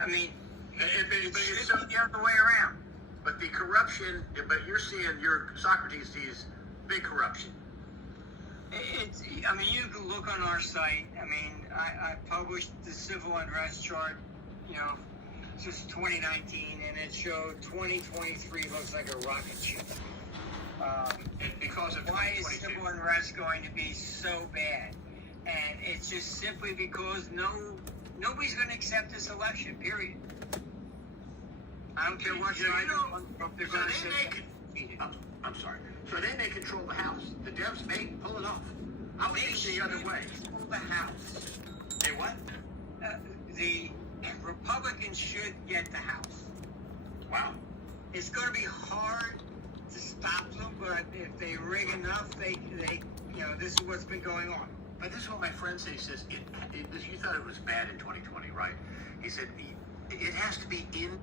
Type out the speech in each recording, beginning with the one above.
I mean, it's the other way around. But the corruption, but you're seeing, Socrates sees big corruption. I mean, you can look on our site. I mean, I published the civil unrest chart, since 2019, and it showed 2023 looks like a rocket ship. And because of why is civil unrest going to be so bad? And it's just simply because nobody's going to accept this election, period. I don't care what side they're going to say. I'm sorry. So then they control the House. The Dems may pull it off. I would think the other way. The House. They what? The Republicans should get the House. Wow. It's going to be hard to stop them, but if they rig enough, they this is what's been going on. But this is what my friend said. He says, you thought it was bad in 2020, right? He said, it has to be in.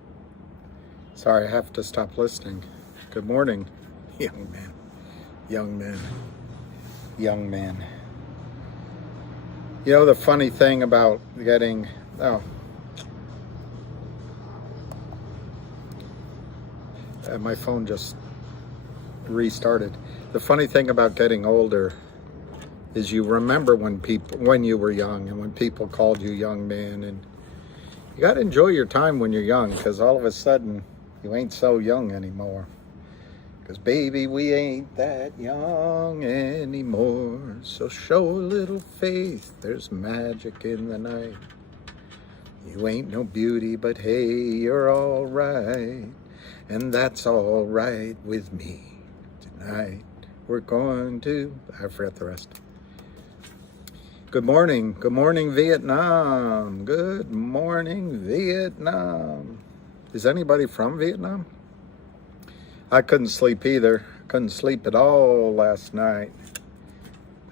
Sorry, I have to stop listening. Good morning, young man. Young man. Young man. You know the funny thing about getting... my phone just restarted. The funny thing about getting older is you remember when you were young and when people called you young man, and you got to enjoy your time when you're young, because all of a sudden you ain't so young anymore. Because baby, we ain't that young anymore. So show a little faith, there's magic in the night. You ain't no beauty, but hey, you're all right. And that's all right with me. Tonight we're going to... I forgot the rest. Good morning. Good morning, Vietnam. Good morning, Vietnam. Is anybody from Vietnam? I couldn't sleep either. Couldn't sleep at all last night.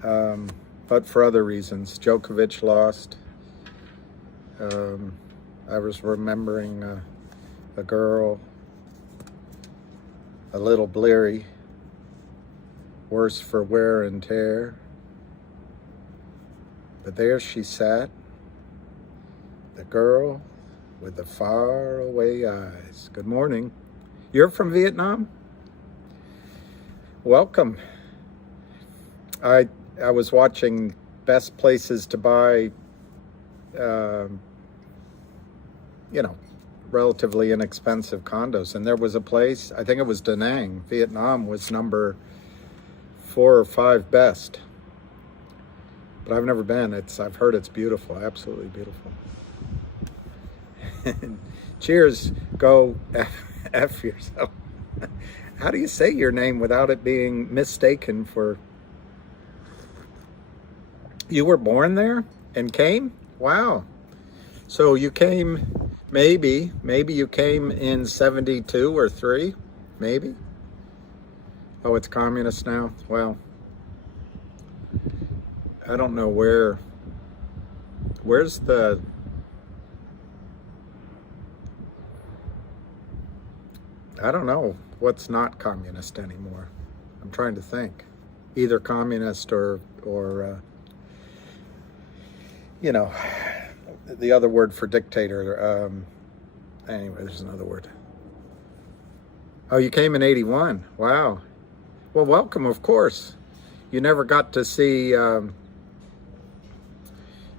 But for other reasons. Djokovic lost. I was remembering a girl, a little bleary, worse for wear and tear. But there she sat, the girl with the faraway eyes. Good morning. You're from Vietnam? Welcome. I was watching best places to buy, relatively inexpensive condos. And there was a place, I think it was Da Nang, Vietnam was number 4 or 5 best. But I've never been. I've heard it's beautiful, absolutely beautiful. Cheers, go F yourself. How do you say your name without it being mistaken for... You were born there and came? Wow. So you came, maybe you came in 72 or 3, maybe? Oh, it's communist now? Well, I don't know where's the... I don't know what's not communist anymore. I'm trying to think. Either communist or the other word for dictator. Anyway, there's another word. Oh, you came in 81. Wow. Well, welcome, of course. You never got to see...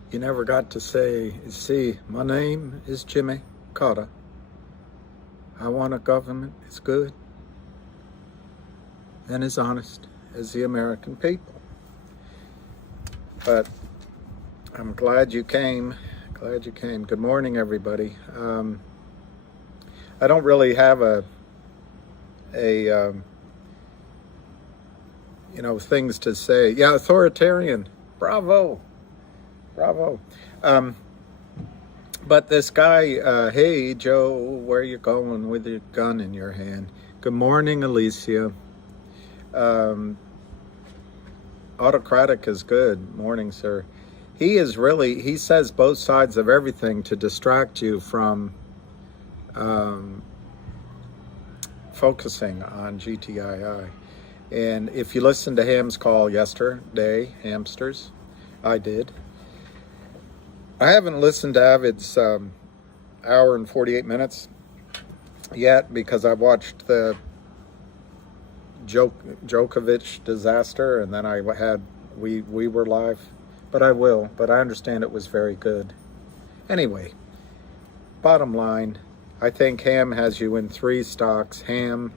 You never got to see, my name is Jimmy Carter. I want a government that's good and as honest as the American people. But I'm glad you came. Glad you came. Good morning, everybody. I don't really have things to say. Yeah, authoritarian. Bravo. Bravo. But this guy, hey, Joe, where you going with your gun in your hand? Good morning, Alicia. Autocratic is good. Morning, sir. He says both sides of everything to distract you from focusing on GTII. And if you listened to Ham's call yesterday, hamsters, I did. I haven't listened to Avid's, hour and 48 minutes yet because I watched the Djokovic disaster, and then we were live. But I will. But I understand it was very good. Anyway, bottom line, I think Ham has you in 3 stocks. Ham,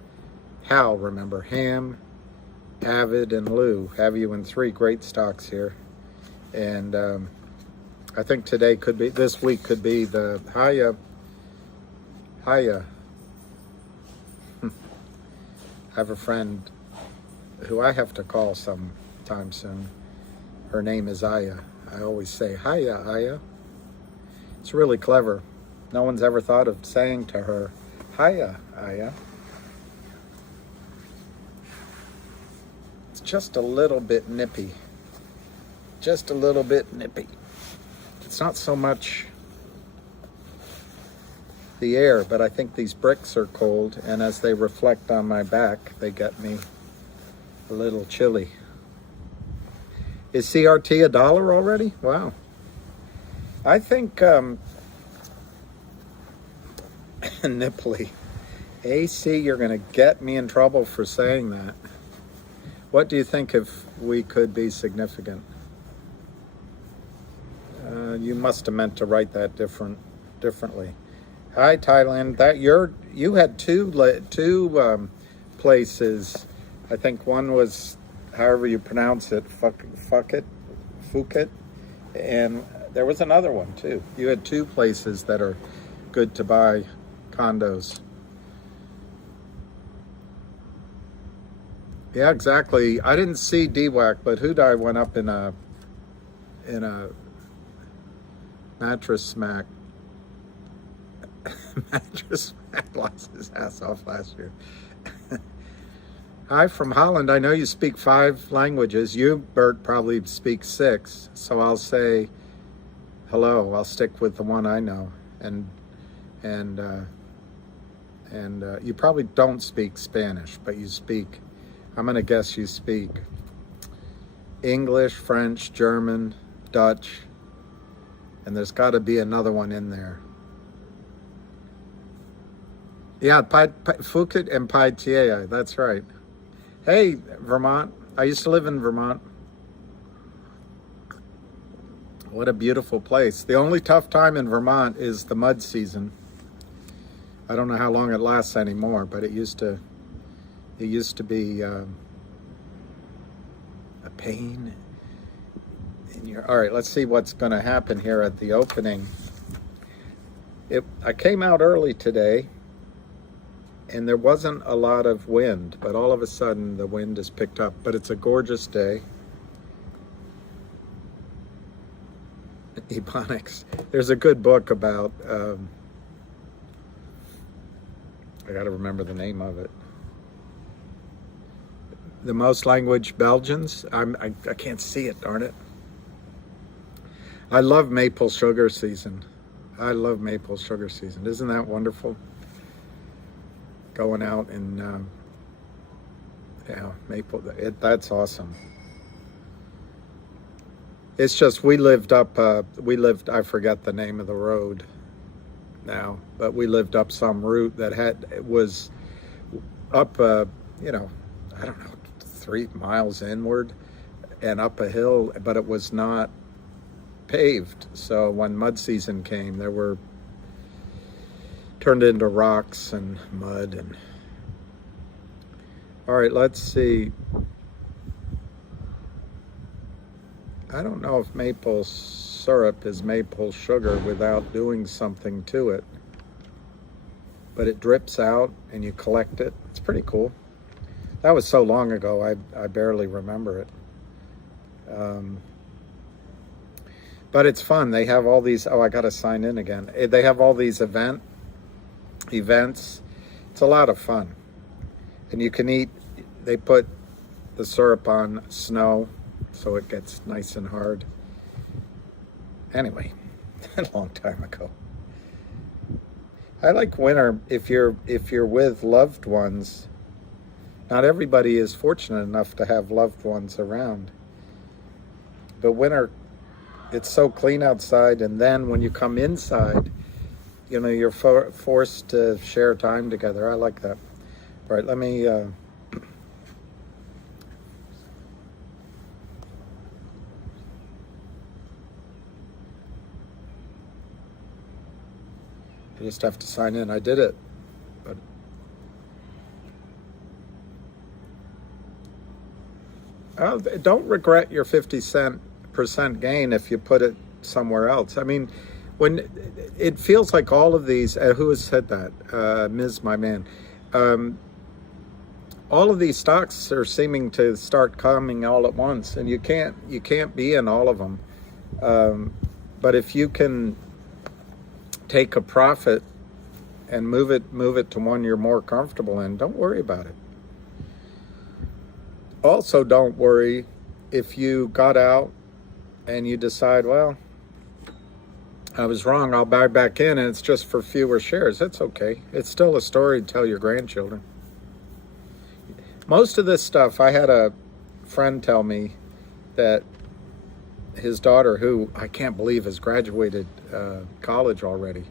Avid, and Lou have you in 3 great stocks here. And I think this week could be the Hiya. I have a friend who I have to call sometime soon. Her name is Aya. I always say, Hiya, Aya. It's really clever. No one's ever thought of saying to her, Hiya, Aya. It's just a little bit nippy. Just a little bit nippy. It's not so much the air, but I think these bricks are cold, and as they reflect on my back, they get me a little chilly. Is CRT $1 already? Wow. I think nipply. AC, you're going to get me in trouble for saying that. What do you think if we could be significant? You must have meant to write that differently. Hi, Thailand. You had two places. I think one was, however you pronounce it, Phuket, and there was another one too. You had 2 places that are good to buy condos. Yeah, exactly. I didn't see DWAC, but Hudai went up in a mattress smack. Mattress smack lost his ass off last year. Hi from Holland. I know you speak 5 languages. You, Bert, probably speak 6. So I'll say hello. I'll stick with the one I know. And you probably don't speak Spanish, but you speak. I'm gonna guess you speak English, French, German, Dutch, and there's got to be another one in there. Yeah, Phuket and Pattaya. That's right. Hey, Vermont. I used to live in Vermont. What a beautiful place. The only tough time in Vermont is the mud season. I don't know how long it lasts anymore, but it used to be a pain in your... All right, let's see what's going to happen here at the opening. I came out early today, and there wasn't a lot of wind, but all of a sudden the wind has picked up. But it's a gorgeous day. Ebonics. There's a good book about, I got to remember the name of it. The Most Language Belgians. I can't see it, darn it. I love maple sugar season. I love maple sugar season. Isn't that wonderful? Going out and maple. That's awesome. It's just we lived. I forget the name of the road now, but we lived up some route that was up. I don't know, 3 miles inward and up a hill, but it was not paved. So when mud season came, there were turned into rocks and mud. And all right, let's see. I don't know if maple syrup is maple sugar without doing something to it, but it drips out and you collect it. It's pretty cool. That was so long ago, I barely remember it. But it's fun. They have all these, I got to sign in again. They have all these events. It's a lot of fun. And you can eat, they put the syrup on snow so it gets nice and hard. Anyway, a long time ago. I like winter if you're with loved ones. Not everybody is fortunate enough to have loved ones around. But winter, it's so clean outside, and then when you come inside, you know, you're forced to share time together. I like that. All right, let me I just have to sign in. I did it, but don't regret your 50% gain if you put it somewhere else. I mean, when it feels like all of these, who has said that? Ms. My man. All of these stocks are seeming to start coming all at once, and you can't be in all of them. But if you can take a profit and move it to one you're more comfortable in, don't worry about it. Also, don't worry if you got out and you decide, well, I was wrong, I'll buy back in, and it's just for fewer shares. That's okay. It's still a story to tell your grandchildren. Most of this stuff, I had a friend tell me that his daughter, who I can't believe has graduated college already,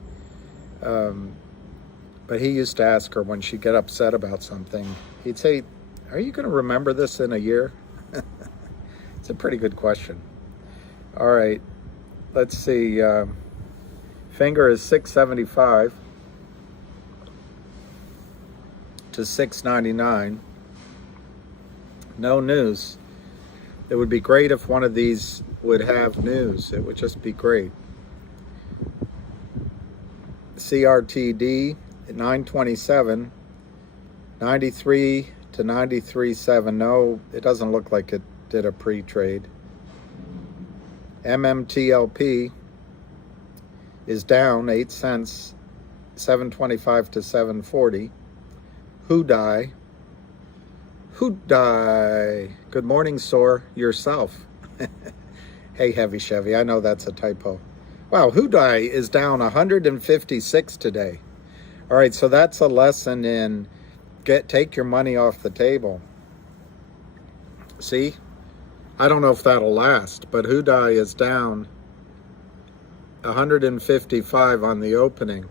but he used to ask her when she'd get upset about something, he'd say, are you going to remember this in a year? It's a pretty good question. All right, let's see. Finger is 675 to 699. No news. It would be great if one of these would have news. It would just be great. CRTD at 927, 93 to 93.7. No, it doesn't look like it did a pre-trade. MMTLP is down 8 cents, 725 to 740. Hudai. Good morning, Soar. Yourself. Hey, Heavy Chevy. I know that's a typo. Wow, Hudai is down 156 today. All right, so that's a lesson in take your money off the table. See? I don't know if that'll last, but Hudai is down 155 on the opening.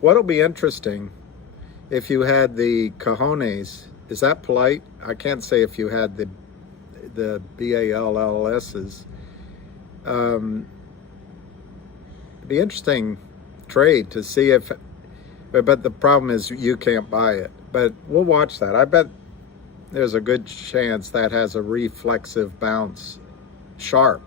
What'll be interesting if you had the cojones, is that polite? I can't say if you had the BALLS's. It'd be interesting trade to see if, but the problem is you can't buy it. But we'll watch that. I bet there's a good chance that has a reflexive bounce sharp.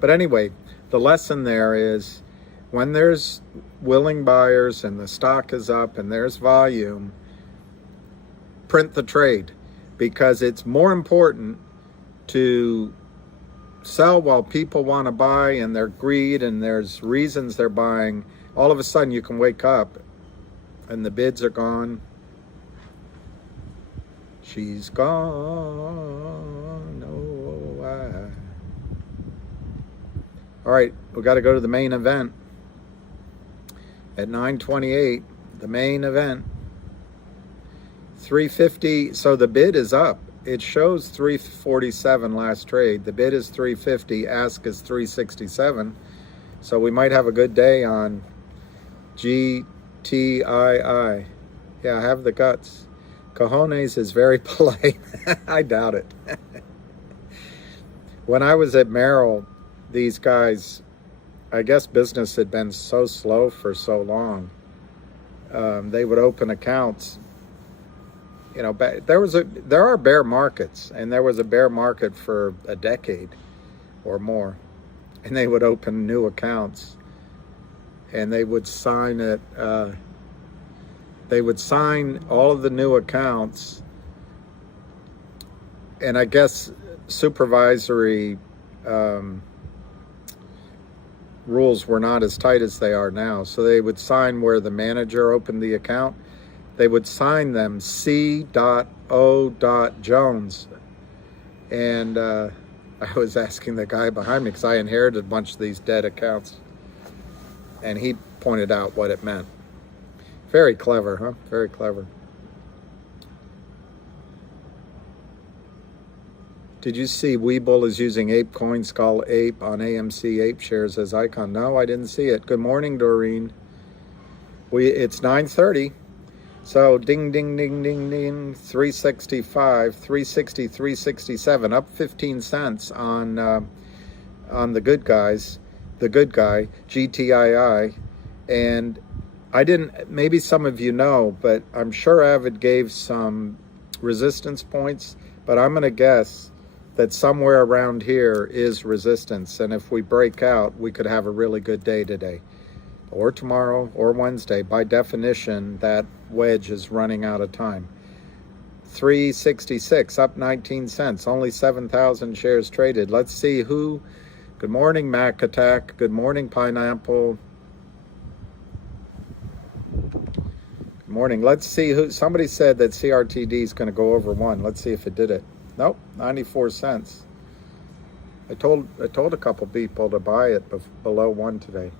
But anyway, the lesson there is when there's willing buyers and the stock is up and there's volume, print the trade, because it's more important to sell while people want to buy and they're greed and there's reasons they're buying. All of a sudden you can wake up and the bids are gone. She's gone. Oh, All right, we got to go to the main event at 9:28. The main event, 350. So the bid is up. It shows 347 last trade. The bid is 350. Ask is 367. So we might have a good day on GTII. Yeah, I have the guts. Cojones is very polite. I doubt it. When I was at Merrill, these guys, I guess business had been so slow for so long. They would open accounts. You know, there are bear markets, and there was a bear market for a decade or more, and they would open new accounts, and they would sign it. They would sign all of the new accounts, and I guess supervisory rules were not as tight as they are now. So they would sign where the manager opened the account. They would sign them C.O.Jones. And I was asking the guy behind me, because I inherited a bunch of these dead accounts, and he pointed out what it meant. Very clever, huh? Very clever. Did you see Webull is using Ape Coin Skull Ape on AMC Ape shares as icon? No, I didn't see it. Good morning, Doreen. It's 9:30. So ding, ding, ding, ding, ding, 365, 360, 367, up 15 cents on the good guys, the good guy, GTII. And I didn't, maybe some of you know, but I'm sure Avid gave some resistance points, but I'm going to guess that somewhere around here is resistance. And if we break out, we could have a really good day today, or tomorrow, or Wednesday. By definition, that wedge is running out of time. 366, up 19 cents, only 7,000 shares traded. Let's see who. Good morning, Mac Attack. Good morning, Pineapple. Good morning. Let's see who. Somebody said that CRTD is going to go over 1. Let's see if it did it. Nope, 94 cents. I told a couple people to buy it below 1 today.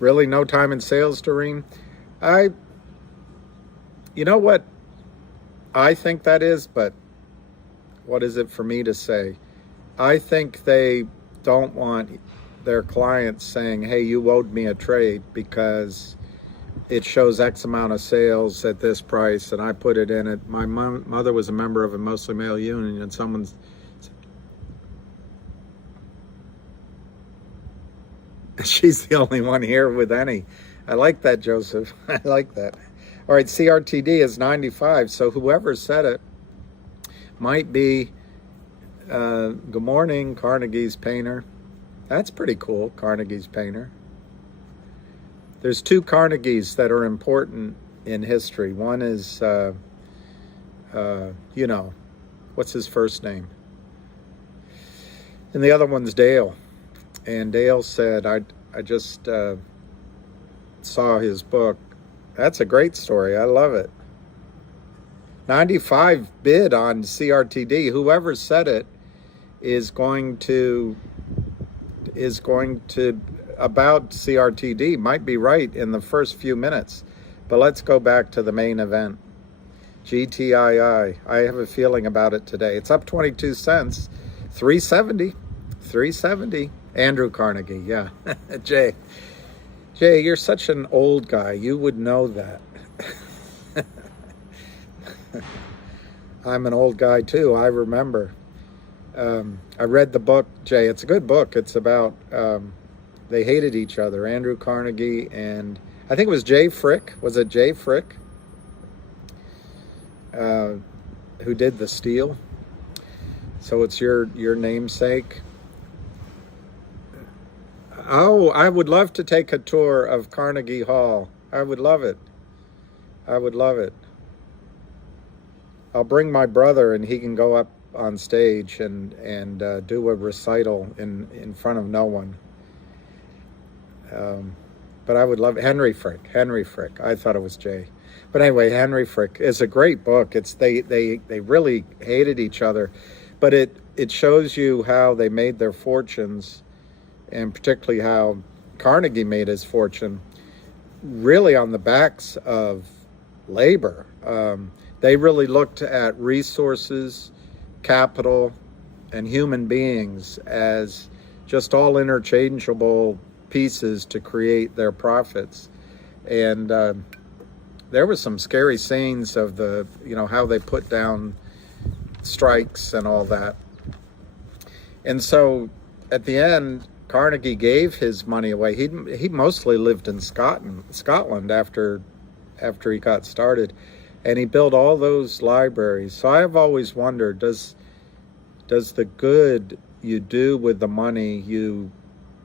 Really, no time in sales, Doreen? You know what I think that is, but what is it for me to say? I think they don't want their clients saying, hey, you owed me a trade because it shows X amount of sales at this price and I put it in it. My mother was a member of a mostly male union, and someone's she's the only one here with any. I like that, Joseph. I like that. All right, CRTD is 95, so whoever said it might be, good morning, Carnegie's Painter. That's pretty cool, Carnegie's Painter. There's 2 Carnegies that are important in history. One is, you know, what's his first name? And the other one's Dale. And Dale said, I just saw his book. That's a great story. I love it. 95 bid on CRTD. Whoever said it is going to about CRTD might be right in the first few minutes. But let's go back to the main event. GTII. I have a feeling about it today. It's up 22 cents. 370. 370. Andrew Carnegie, yeah. Jay, you're such an old guy. You would know that. I'm an old guy too. I remember. I read the book, Jay. It's a good book. It's about, they hated each other. Andrew Carnegie and I think it was Jay Frick. Was it Jay Frick? Who did The Steal? So it's your namesake. Oh, I would love to take a tour of Carnegie Hall. I would love it. I would love it. I'll bring my brother and he can go up on stage and do a recital in front of no one. But I would love Henry Frick. I thought it was Jay. But anyway, Henry Frick is a great book. It's they really hated each other, but it shows you how they made their fortunes, and particularly how Carnegie made his fortune really on the backs of labor. They really looked at resources, capital, and human beings as just all interchangeable pieces to create their profits. And there were some scary scenes of how they put down strikes and all that. And so at the end, Carnegie gave his money away. He mostly lived in Scotland after he got started, and he built all those libraries. So I have always wondered, does the good you do with the money you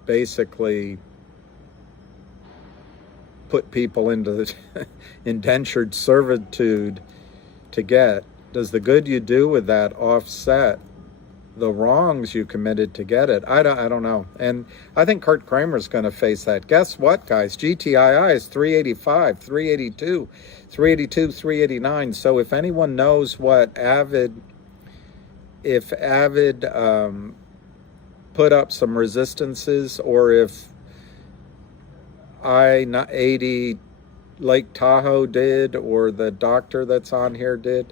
basically put people into the indentured servitude to get, does the good you do with that offset the wrongs you committed to get it? I don't know. And I think Kurt Kramer's going to face that. Guess what, guys? GTII is 385, 382, 382, 389. So if anyone knows what if Avid put up some resistances, or if I-80 Lake Tahoe did, or the doctor that's on here did,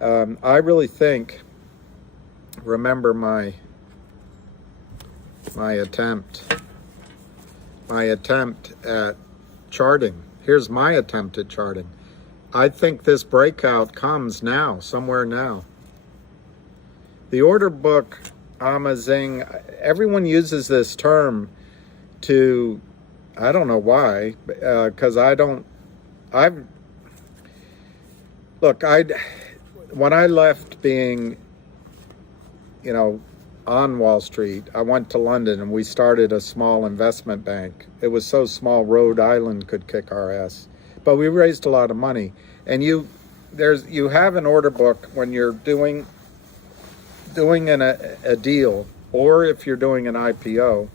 I really think, remember my attempt. my attempt at charting. Here's my attempt at charting. I think this breakout comes now, somewhere now. The order book, amazing, everyone uses this term to, I don't know why, because when I left being, on Wall Street, I went to London and we started a small investment bank. It was so small Rhode Island could kick our ass. But we raised a lot of money. And you have an order book when you're doing a deal, or if you're doing an IPO,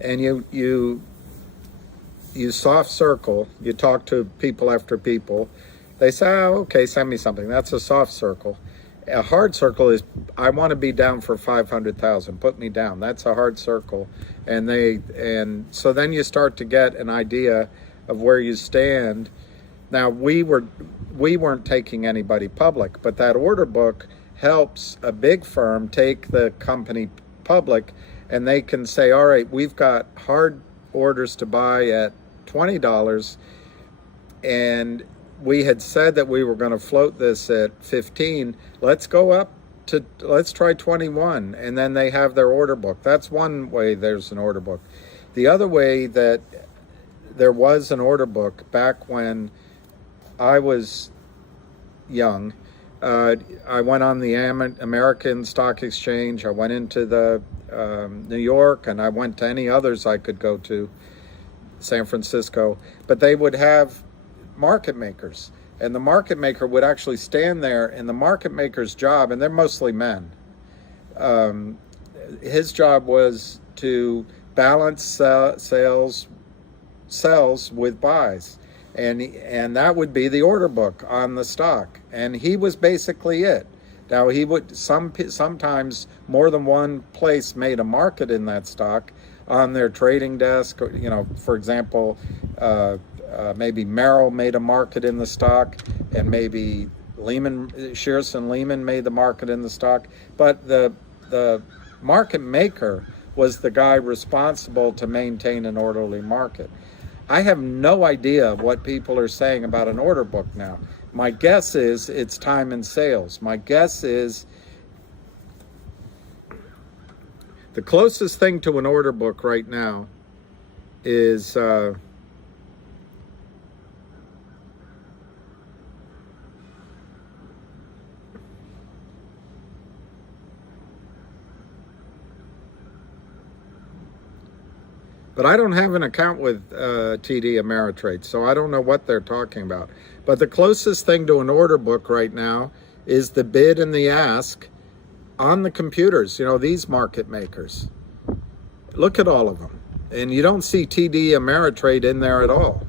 and you soft circle, you talk to people after people. They say, oh, okay, send me something. That's a soft circle. A hard circle is, I want to be down for 500,000. Put me down. That's a hard circle. And so then you start to get an idea of where you stand. Now we weren't taking anybody public, but that order book helps a big firm take the company public, and they can say, all right, we've got hard orders to buy at $20, and we had said that we were going to float this at 15. Let's try 21. And then they have their order book. That's one way there's an order book. The other way that there was an order book back when I was young, I went on the American Stock Exchange. I went into the New York, and I went to any others I could go to, San Francisco. But they would have market makers, and the market maker would actually stand there, and the market maker's job, and they're mostly men, his job was to balance sells with buys, and that would be the order book on the stock, and he was basically it. Now he would sometimes more than one place made a market in that stock on their trading desk. For example, maybe Merrill made a market in the stock, and maybe Shearson Lehman made the market in the stock. But the market maker was the guy responsible to maintain an orderly market. I have no idea what people are saying about an order book now. My guess is it's time and sales. My guess is the closest thing to an order book right now is but I don't have an account with TD Ameritrade, so I don't know what they're talking about. But the closest thing to an order book right now is the bid and the ask on the computers, these market makers. Look at all of them. And you don't see TD Ameritrade in there at all.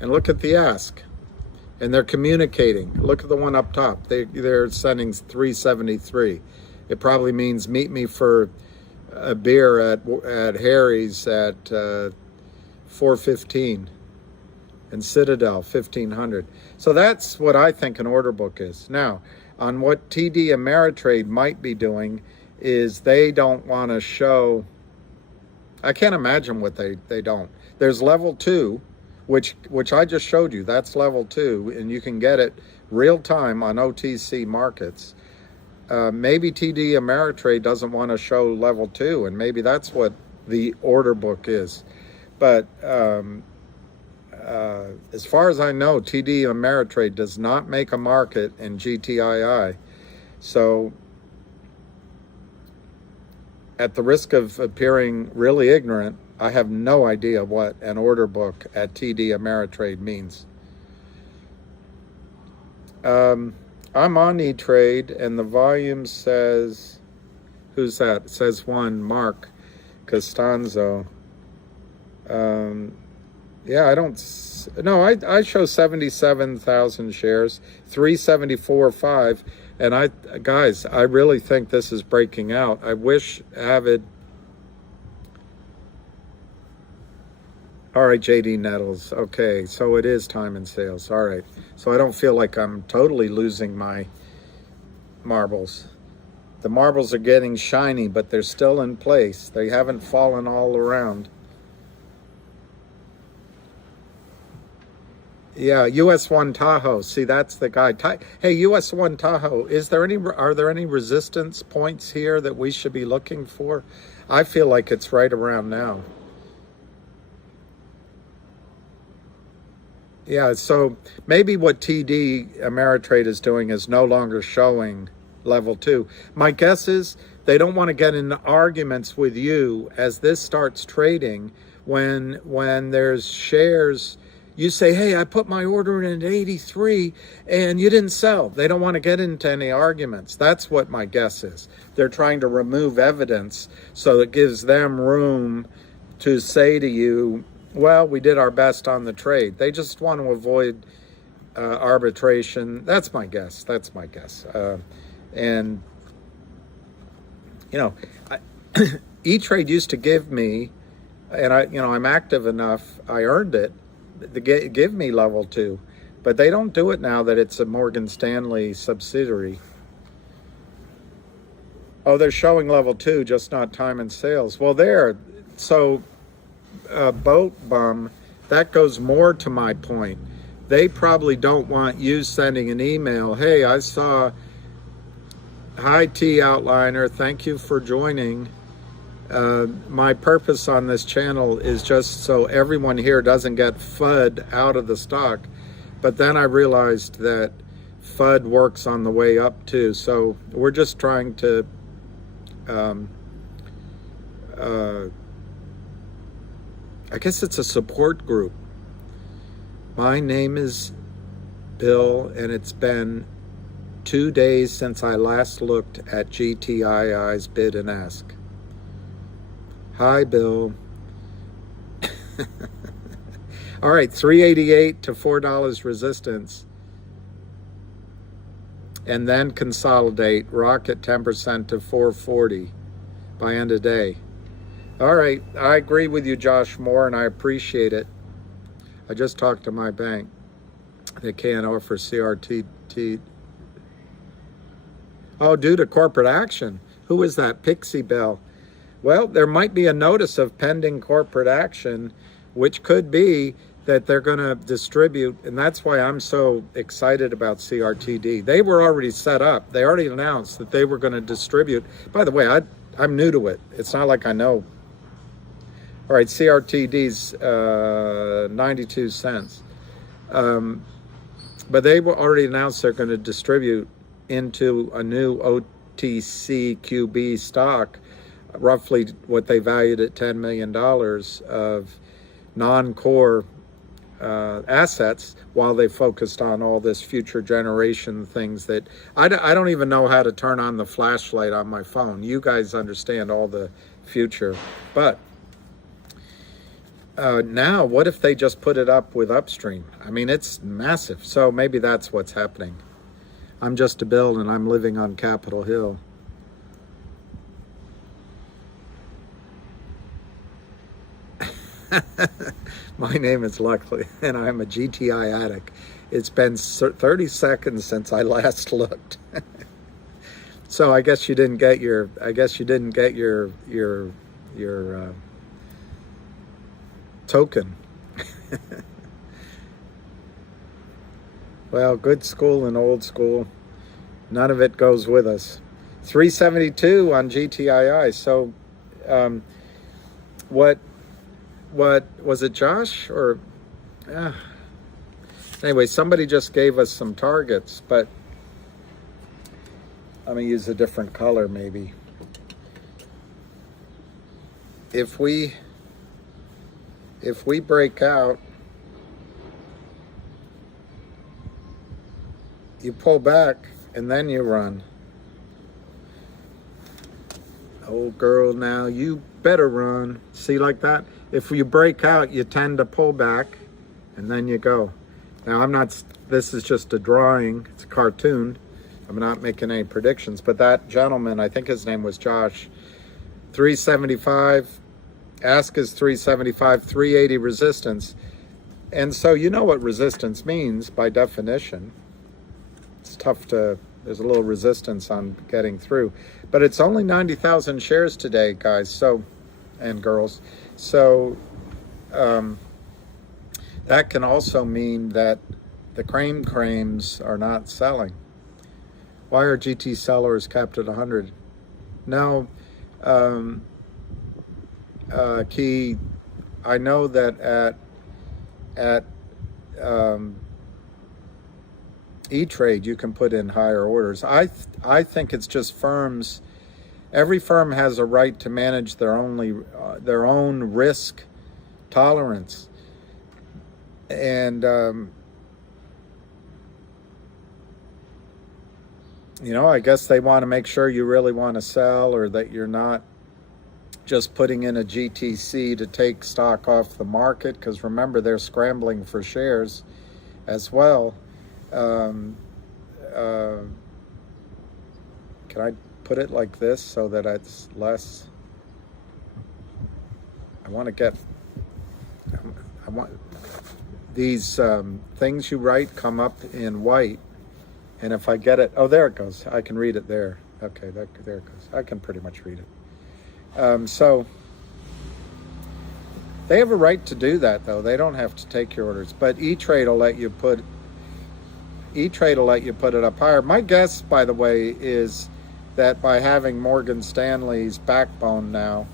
And look at the ask. And they're communicating. Look at the one up top. They're sending 373. It probably means meet me for a beer at Harry's at 4:15, and Citadel 1500. So that's what I think an order book is. Now, on what TD Ameritrade might be doing is they don't want to show. I can't imagine what they don't. There's level 2, which I just showed you. That's level 2, and you can get it real time on OTC markets. Maybe TD Ameritrade doesn't want to show level 2, and maybe that's what the order book is. But as far as I know, TD Ameritrade does not make a market in GTII. So at the risk of appearing really ignorant, I have no idea what an order book at TD Ameritrade means. I'm on E-Trade, and the volume says, who's that? It says one, Mark Costanzo. Yeah, I show 77,000 shares, 374.5, and I really think this is breaking out. I wish Avid. All right, JD Nettles. Okay, so it is time and sales. All right, so I don't feel like I'm totally losing my marbles. The marbles are getting shiny, but they're still in place. They haven't fallen all around. Yeah, US 1 Tahoe. See, that's the guy. Hey, US 1 Tahoe, are there any resistance points here that we should be looking for? I feel like it's right around now. Yeah, so maybe what TD Ameritrade is doing is no longer showing level 2. My guess is they don't want to get into arguments with you as this starts trading when there's shares. You say, hey, I put my order in at 83 and you didn't sell. They don't want to get into any arguments. That's what my guess is. They're trying to remove evidence so it gives them room to say to you, well, we did our best on the trade. They just want to avoid arbitration. That's my guess. And, you know, E-Trade used to give me, and I'm active enough, I earned it, give me level 2, but they don't do it now that it's a Morgan Stanley subsidiary. Oh, they're showing level 2, just not time and sales. Well, boat bum, that goes more to my point. They probably don't want you sending an email, hey, I saw, hi T Outliner, thank you for joining. My purpose on this channel is just so everyone here doesn't get FUD out of the stock. But then I realized that FUD works on the way up too. So we're just trying to I guess it's a support group. My name is Bill, and it's been 2 days since I last looked at GTII's bid and ask. Hi, Bill. All right, $3.88 to $4 resistance. And then consolidate, rocket 10% to 440 by end of day. All right, I agree with you, Josh Moore, and I appreciate it. I just talked to my bank. They can't offer CRT. Oh, due to corporate action. Who is that? Pixie Bell. Well, there might be a notice of pending corporate action, which could be that they're going to distribute, and that's why I'm so excited about CRTD. They were already set up. They already announced that they were going to distribute. By the way, I'm new to it. It's not like I know. All right, CRTD's 92 cents. But they were already announced they're going to distribute into a new OTC QB stock, roughly what they valued at $10 million of non-core assets, while they focused on all this future generation things that I don't even know how to turn on the flashlight on my phone. You guys understand all the future. But now, what if they just put it up with upstream? I mean, it's massive. So maybe that's what's happening. I'm just a Bill, and I'm living on Capitol Hill. My name is Luckily, and I'm a GTI addict. It's been 30 seconds since I last looked. So I guess you didn't get your token. Well, good school and old school, none of it goes with us. 372 on GTII. So what was it, Josh? Or anyway, somebody just gave us some targets, but I'm gonna use a different color maybe. If we break out, you pull back and then you run. Oh girl, now you better run. See, like that? If you break out, you tend to pull back and then you go. Now this is just a drawing, it's a cartoon. I'm not making any predictions, but that gentleman, I think his name was Josh, 375, ask is 375, 380 resistance. And so you know what resistance means by definition. It's tough to there's a little resistance on getting through. But it's only 90,000 shares today, guys, so, and girls. So that can also mean that the cranes are not selling. Why are GT sellers capped at 100? No, Key, I know that at E-Trade you can put in higher orders. I think it's just firms. Every firm has a right to manage their own risk tolerance, and you know, I guess they want to make sure you really want to sell, or that you're not just putting in a GTC to take stock off the market, because remember, they're scrambling for shares as well. Can I put it like this so that it's less? I want these things you write come up in white, and if I get it, oh, there it goes. I can read it there. Okay, there it goes. I can pretty much read it. So they have a right to do that, though. They don't have to take your orders, but E-Trade will let you put it up higher. My guess, by the way, is that by having Morgan Stanley's backbone now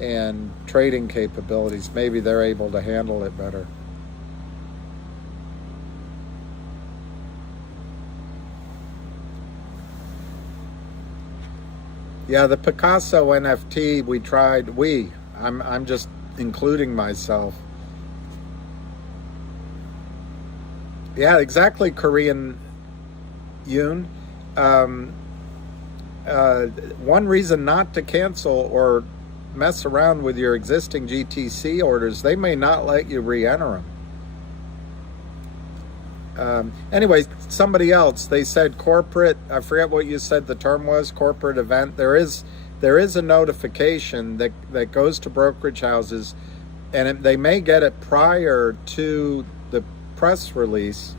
and trading capabilities, maybe they're able to handle it better. Yeah, the Picasso NFT we tried. I'm just including myself. Yeah, exactly, Korean Yoon. One reason not to cancel or mess around with your existing GTC orders, they may not let you re-enter them. Anyway, somebody else, they said corporate, I forget what you said the term was, corporate event. There is a notification that goes to brokerage houses, and they may get it prior to the press release.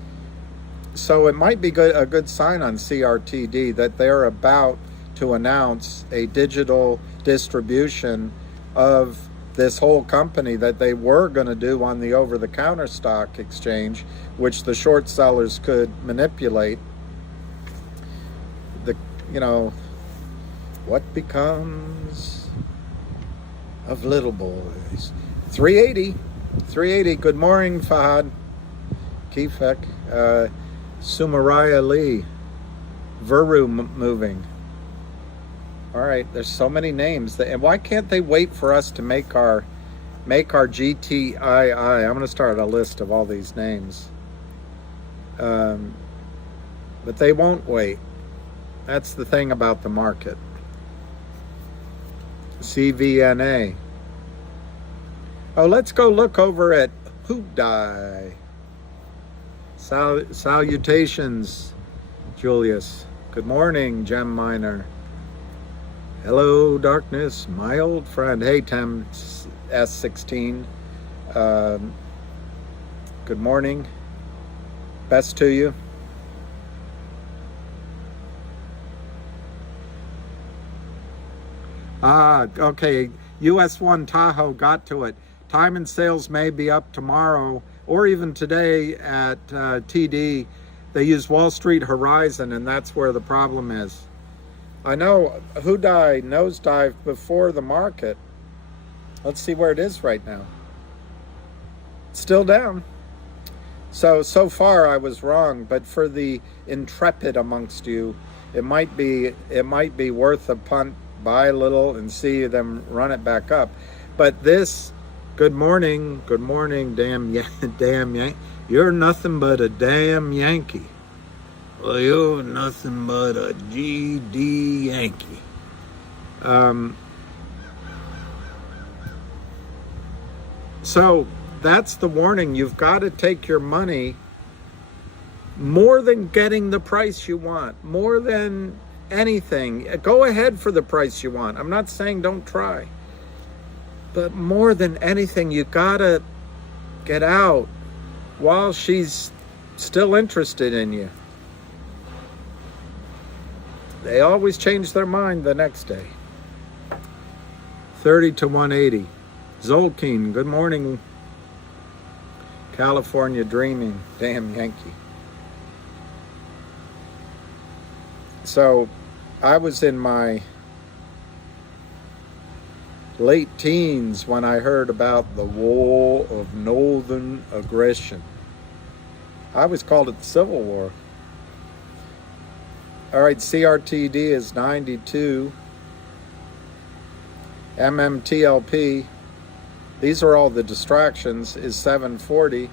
So it might be a good sign on CRTD that they're about to announce a digital distribution of this whole company that they were going to do on the over-the-counter stock exchange, which the short sellers could manipulate. What becomes of little boys? 380. Good morning, Fahad. Kifek. Sumaraya Lee. Vuru moving. All right, there's so many names. And why can't they wait for us to make our GTII? I'm going to start a list of all these names. But they won't wait. That's the thing about the market. CVNA. Oh, let's go look over at Hoopdai. Salutations, Julius. Good morning, Gem Miner. Hello, darkness, my old friend. Hey, Tem S16. Good morning. Best to you. Okay. US1 Tahoe got to it. Time and sales may be up tomorrow or even today at TD. They use Wall Street Horizon, and that's where the problem is. I know Hoopdai nosedive before the market. Let's see where it is right now. It's still down. So far I was wrong, but for the intrepid amongst you, it might be worth a punt, buy a little and see them run it back up. But this, good morning, damn Yankee. You're nothing but a damn Yankee. Well, you're nothing but a GD Yankee. So that's the warning. You've got to take your money more than getting the price you want, more than anything. Go ahead for the price you want. I'm not saying don't try. But more than anything, you got to get out while she's still interested in you. they always change their mind the next day. 30 to 180. Zolkeen, good morning. California dreaming. Damn Yankee. So I was in my late teens when I heard about the War of Northern Aggression. I always called it the Civil War. All right, CRTD is 92. MMTLP, these are all the distractions, is 740.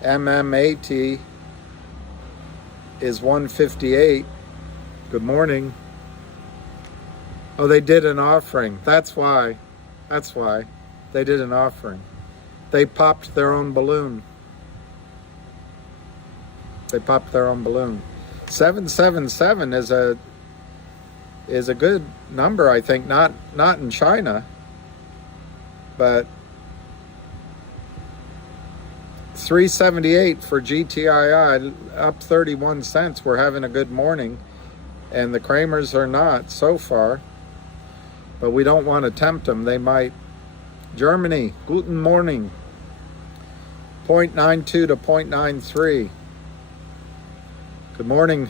MMAT is 158. Good morning. Oh, they did an offering. That's why. That's why. They did an offering. They popped their own balloon. They popped their own balloon. 777 is a good number, I think. Not in China, but 378 for GTII, up 31 cents. We're having a good morning, and the Kramers are not so far, but we don't want to tempt them. They might. Germany, guten morning. 0.92 to 0.93. Good morning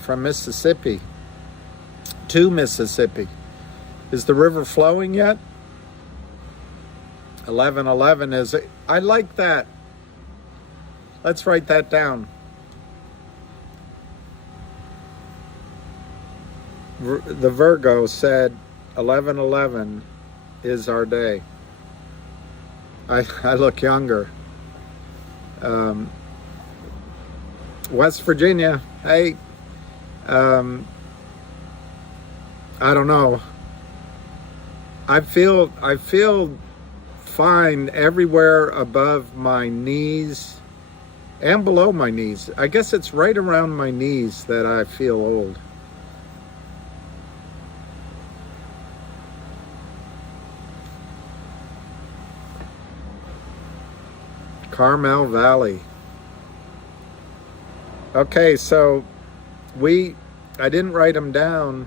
from Mississippi. To Mississippi. Is the river flowing yet? 1111 is. I like that. Let's write that down. The Virgo said 1111 is our day. I look younger. West Virginia, hey, I don't know. I feel fine everywhere above my knees and below my knees. I guess it's right around my knees that I feel old. Carmel Valley. Okay, so I didn't write them down.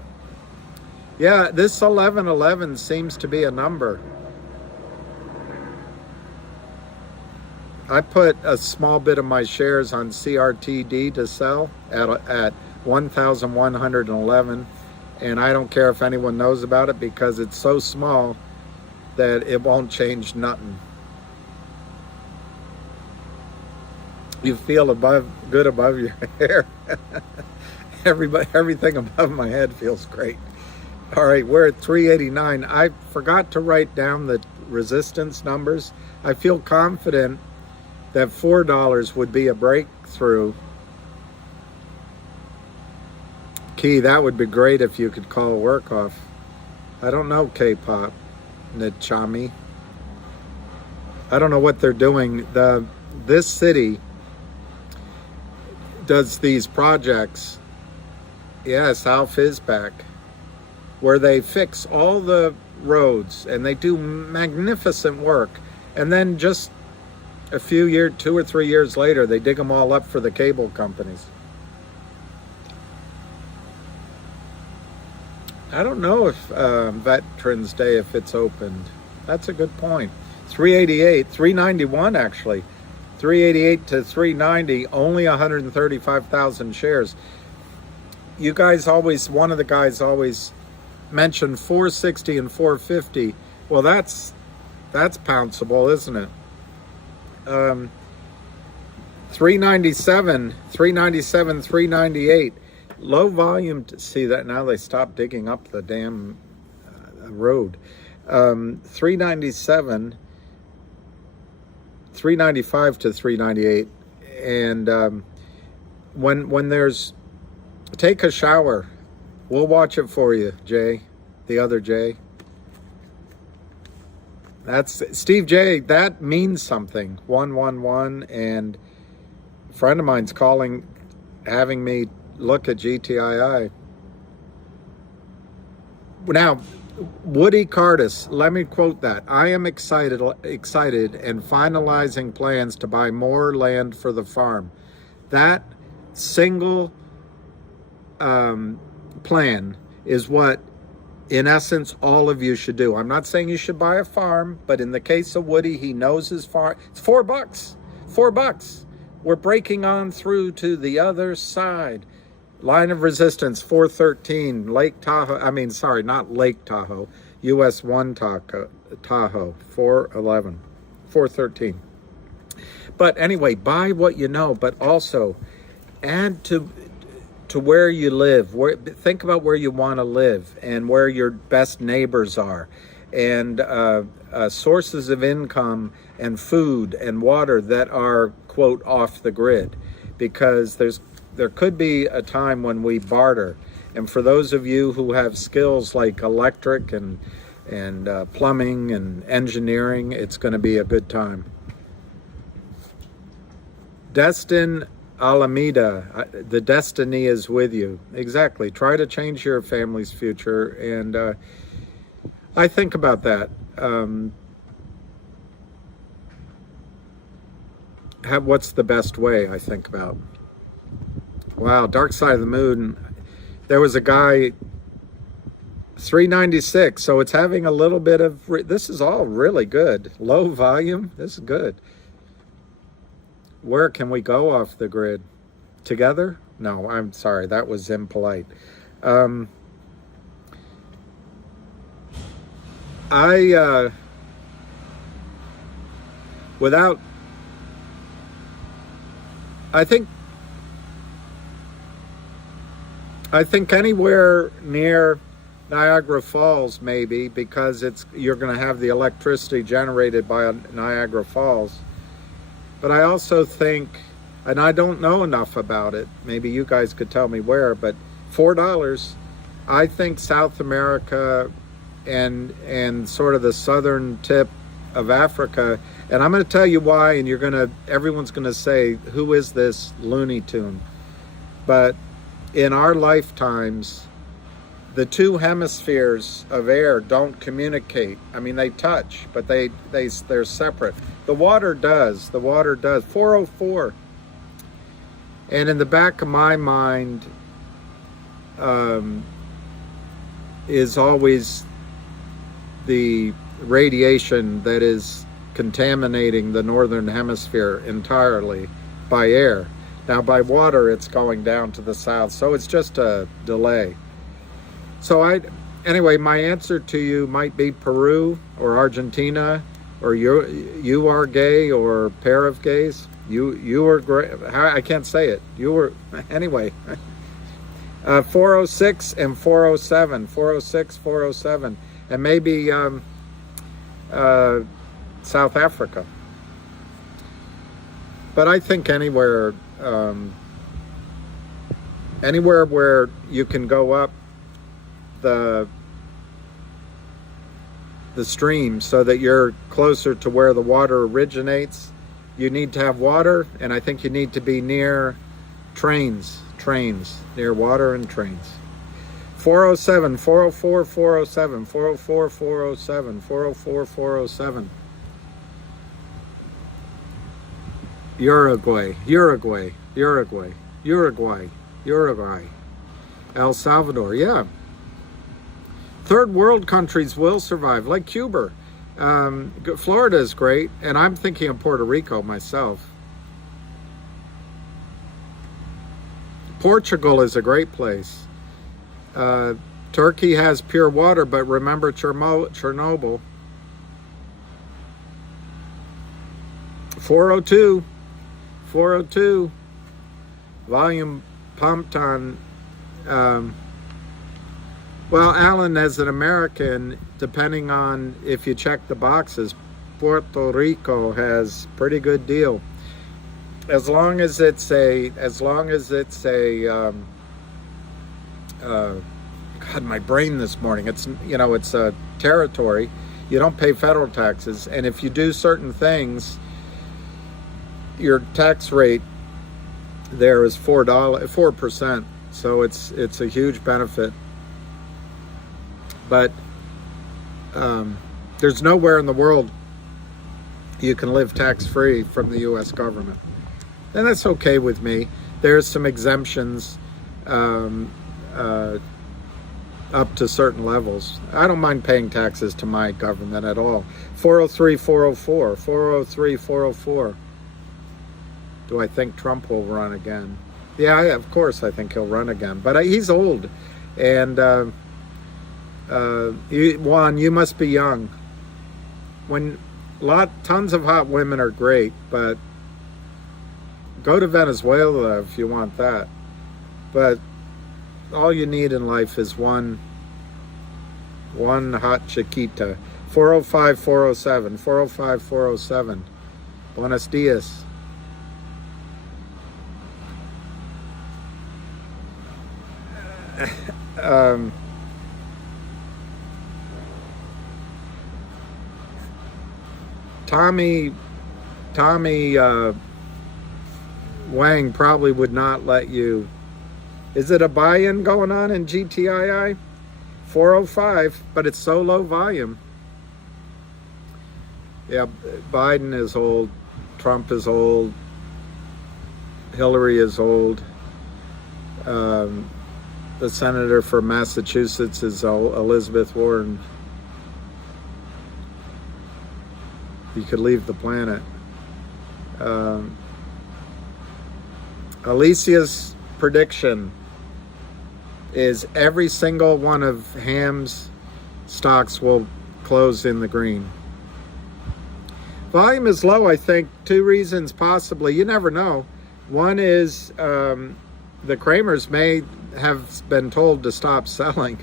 Yeah, this 1111 seems to be a number. I put a small bit of my shares on CRTD to sell at 1,111, and I don't care if anyone knows about it because it's so small that it won't change nothing. You feel good above your hair. Everything above my head feels great. All right, we're at 389. I forgot to write down the resistance numbers. I feel confident that $4 would be a breakthrough. Key, that would be great if you could call work off. I don't know K-pop, Nichami. I don't know what they're doing. This city does these projects. Yes, Alf is back, where they fix all the roads and they do magnificent work, and then just a few years, 2 or 3 years later, they dig them all up for the cable companies. I don't know if Veterans Day, if it's opened. That's a good point. 388, 391 actually. 388 to 390, only 135,000 shares. You guys always, one of the guys always mentioned 460 and 450. Well, that's pounceable, isn't it? 397, 398. Low volume, see that now they stopped digging up the damn road. 397, 395 to 398. And when there's, take a shower. We'll watch it for you, Jay, the other Jay. That's Steve J. That means something. 111, and a friend of mine's calling, having me look at GTII. Now, Woody Cardis, let me quote that. I am excited and finalizing plans to buy more land for the farm. That single plan is what, in essence, all of you should do. I'm not saying you should buy a farm, but in the case of Woody, he knows his farm. It's $4. $4. We're breaking on through to the other side. Line of resistance, 413, Lake Tahoe. I mean, sorry, not Lake Tahoe. US 1 Tahoe, 411, 413. But anyway, buy what you know, but also add to where you live. Think about where you want to live and where your best neighbors are, and sources of income and food and water that are, quote, off the grid, because there could be a time when we barter. And for those of you who have skills like electric and plumbing and engineering, it's going to be a good time. Destin Alameda, the destiny is with you. Exactly. Try to change your family's future. And I think about that. What's the best way, I think about. Wow, Dark Side of the Moon. There was a guy, 396, so it's having a little bit of, this is all really good. Low volume, this is good. Where can we go off the grid? Together? No, I'm sorry, that was impolite. I think anywhere near Niagara Falls, maybe, because you're going to have the electricity generated by Niagara Falls. But I also think, and I don't know enough about it, maybe you guys could tell me where, but $4, I think South America and sort of the southern tip of Africa, and I'm going to tell you why, and everyone's going to say, who is this Looney Tune? But in our lifetimes, the two hemispheres of air don't communicate. I mean, they touch, but they're separate. The water does. 404. And in the back of my mind is always the radiation that is contaminating the northern hemisphere entirely by air. Now, by water, it's going down to the south, so it's just a delay. So anyway, my answer to you might be Peru or Argentina, or you are gay, or pair of gays. You are great. I can't say it. You were, anyway. 406 and 407, 406, 407, and maybe South Africa. But I think anywhere where you can go up the stream so that you're closer to where the water originates. You need to have water, and I think you need to be near trains, near water and trains. 407, 404, 407, 404, 407, 404, 407. Uruguay. El Salvador, yeah. Third world countries will survive, like Cuba. Florida is great, and I'm thinking of Puerto Rico myself. Portugal is a great place. Turkey has pure water, but remember Chernobyl. 402. Volume pumped on. Well, Alan, as an American, depending on if you check the boxes, Puerto Rico has pretty good deal. As long as it's a God, my brain this morning. It's a territory. You don't pay federal taxes, and if you do certain things, your tax rate there is 4%. So it's a huge benefit. But there's nowhere in the world you can live tax-free from the U.S. government. And that's okay with me. There's some exemptions. up to certain levels. I don't mind paying taxes to my government at all. 403, 404, 403, 404. Do I think Trump will run again? Yeah, of course I think he'll run again. But he's old. And Juan, you must be young. Tons of hot women are great, but go to Venezuela if you want that. But all you need in life is one hot chiquita. 405, 407, 405, 407. Buenos dias. Tommy Wang probably would not let you. Is it a buy-in going on in GTII? 405, but it's so low volume. Yeah, Biden is old, Trump is old, Hillary is old. The senator for Massachusetts is Elizabeth Warren. You could leave the planet. Alicia's prediction is every single one of Ham's stocks will close in the green. Volume is low, I think. Two reasons possibly. You never know. One is the Kramers may have been told to stop selling.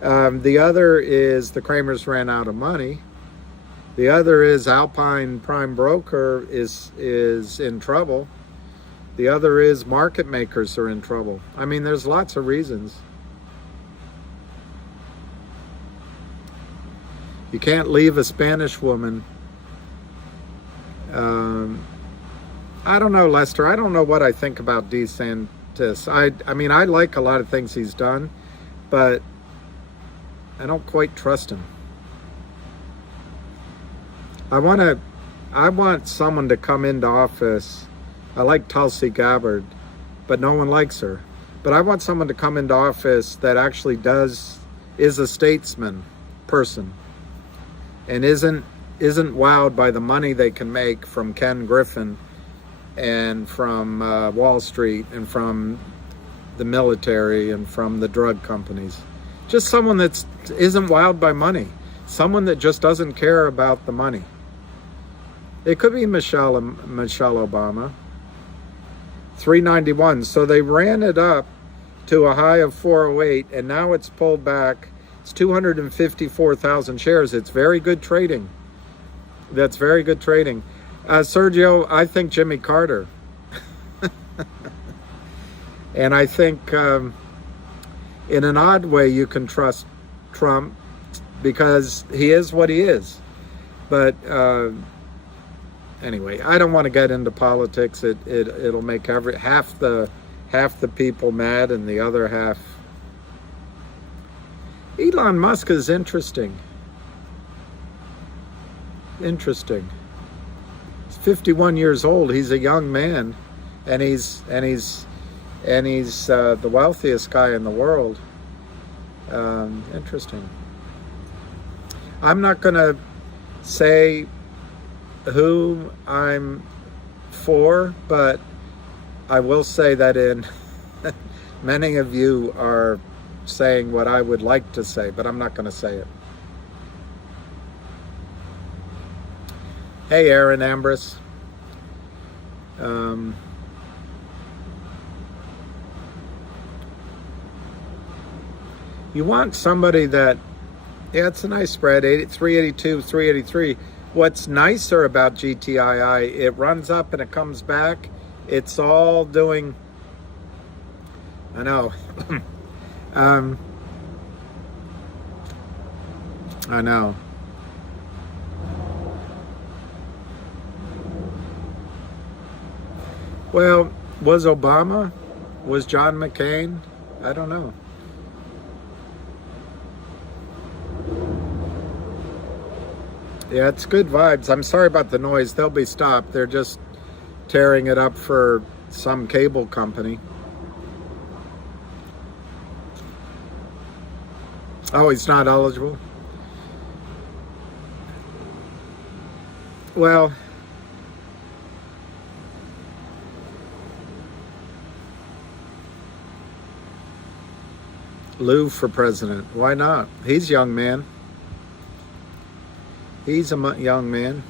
The other is the Kramers ran out of money. The other is Alpine Prime Broker is in trouble. The other is market makers are in trouble. I mean, there's lots of reasons. You can't leave a Spanish woman. I don't know, Lester. I don't know what I think about DeSantis. I mean, I like a lot of things he's done, but I don't quite trust him. I want someone to come into office. I like Tulsi Gabbard, but no one likes her. But I want someone to come into office that actually is a statesman person and isn't wowed by the money they can make from Ken Griffin and from Wall Street and from the military and from the drug companies. Just someone that isn't wowed by money. Someone that just doesn't care about the money. It could be Michelle Obama. 391. So they ran it up to a high of 408, and now it's pulled back. It's 254,000 shares. It's very good trading. That's very good trading. Sergio, I think Jimmy Carter. And I think in an odd way you can trust Trump because he is what he is. But anyway, I don't want to get into politics. It'll make half the people mad and the other half. Elon Musk is interesting. Interesting. He's 51 years old. He's a young man, and he's the wealthiest guy in the world. Interesting. I'm not going to say who I'm for, but I will say that many of you are saying what I would like to say, but I'm not going to say it. Hey, Aaron Ambrose. You want somebody that, yeah, it's a nice spread, 382, 383. What's nicer about GTII, it runs up and it comes back. It's all doing, I know. I know. Well, was Obama? Was John McCain? I don't know. Yeah, it's good vibes. I'm sorry about the noise. They'll be stopped. They're just tearing it up for some cable company. Oh, he's not eligible? Well, Lou for president. Why not? He's a young man. He's a young man.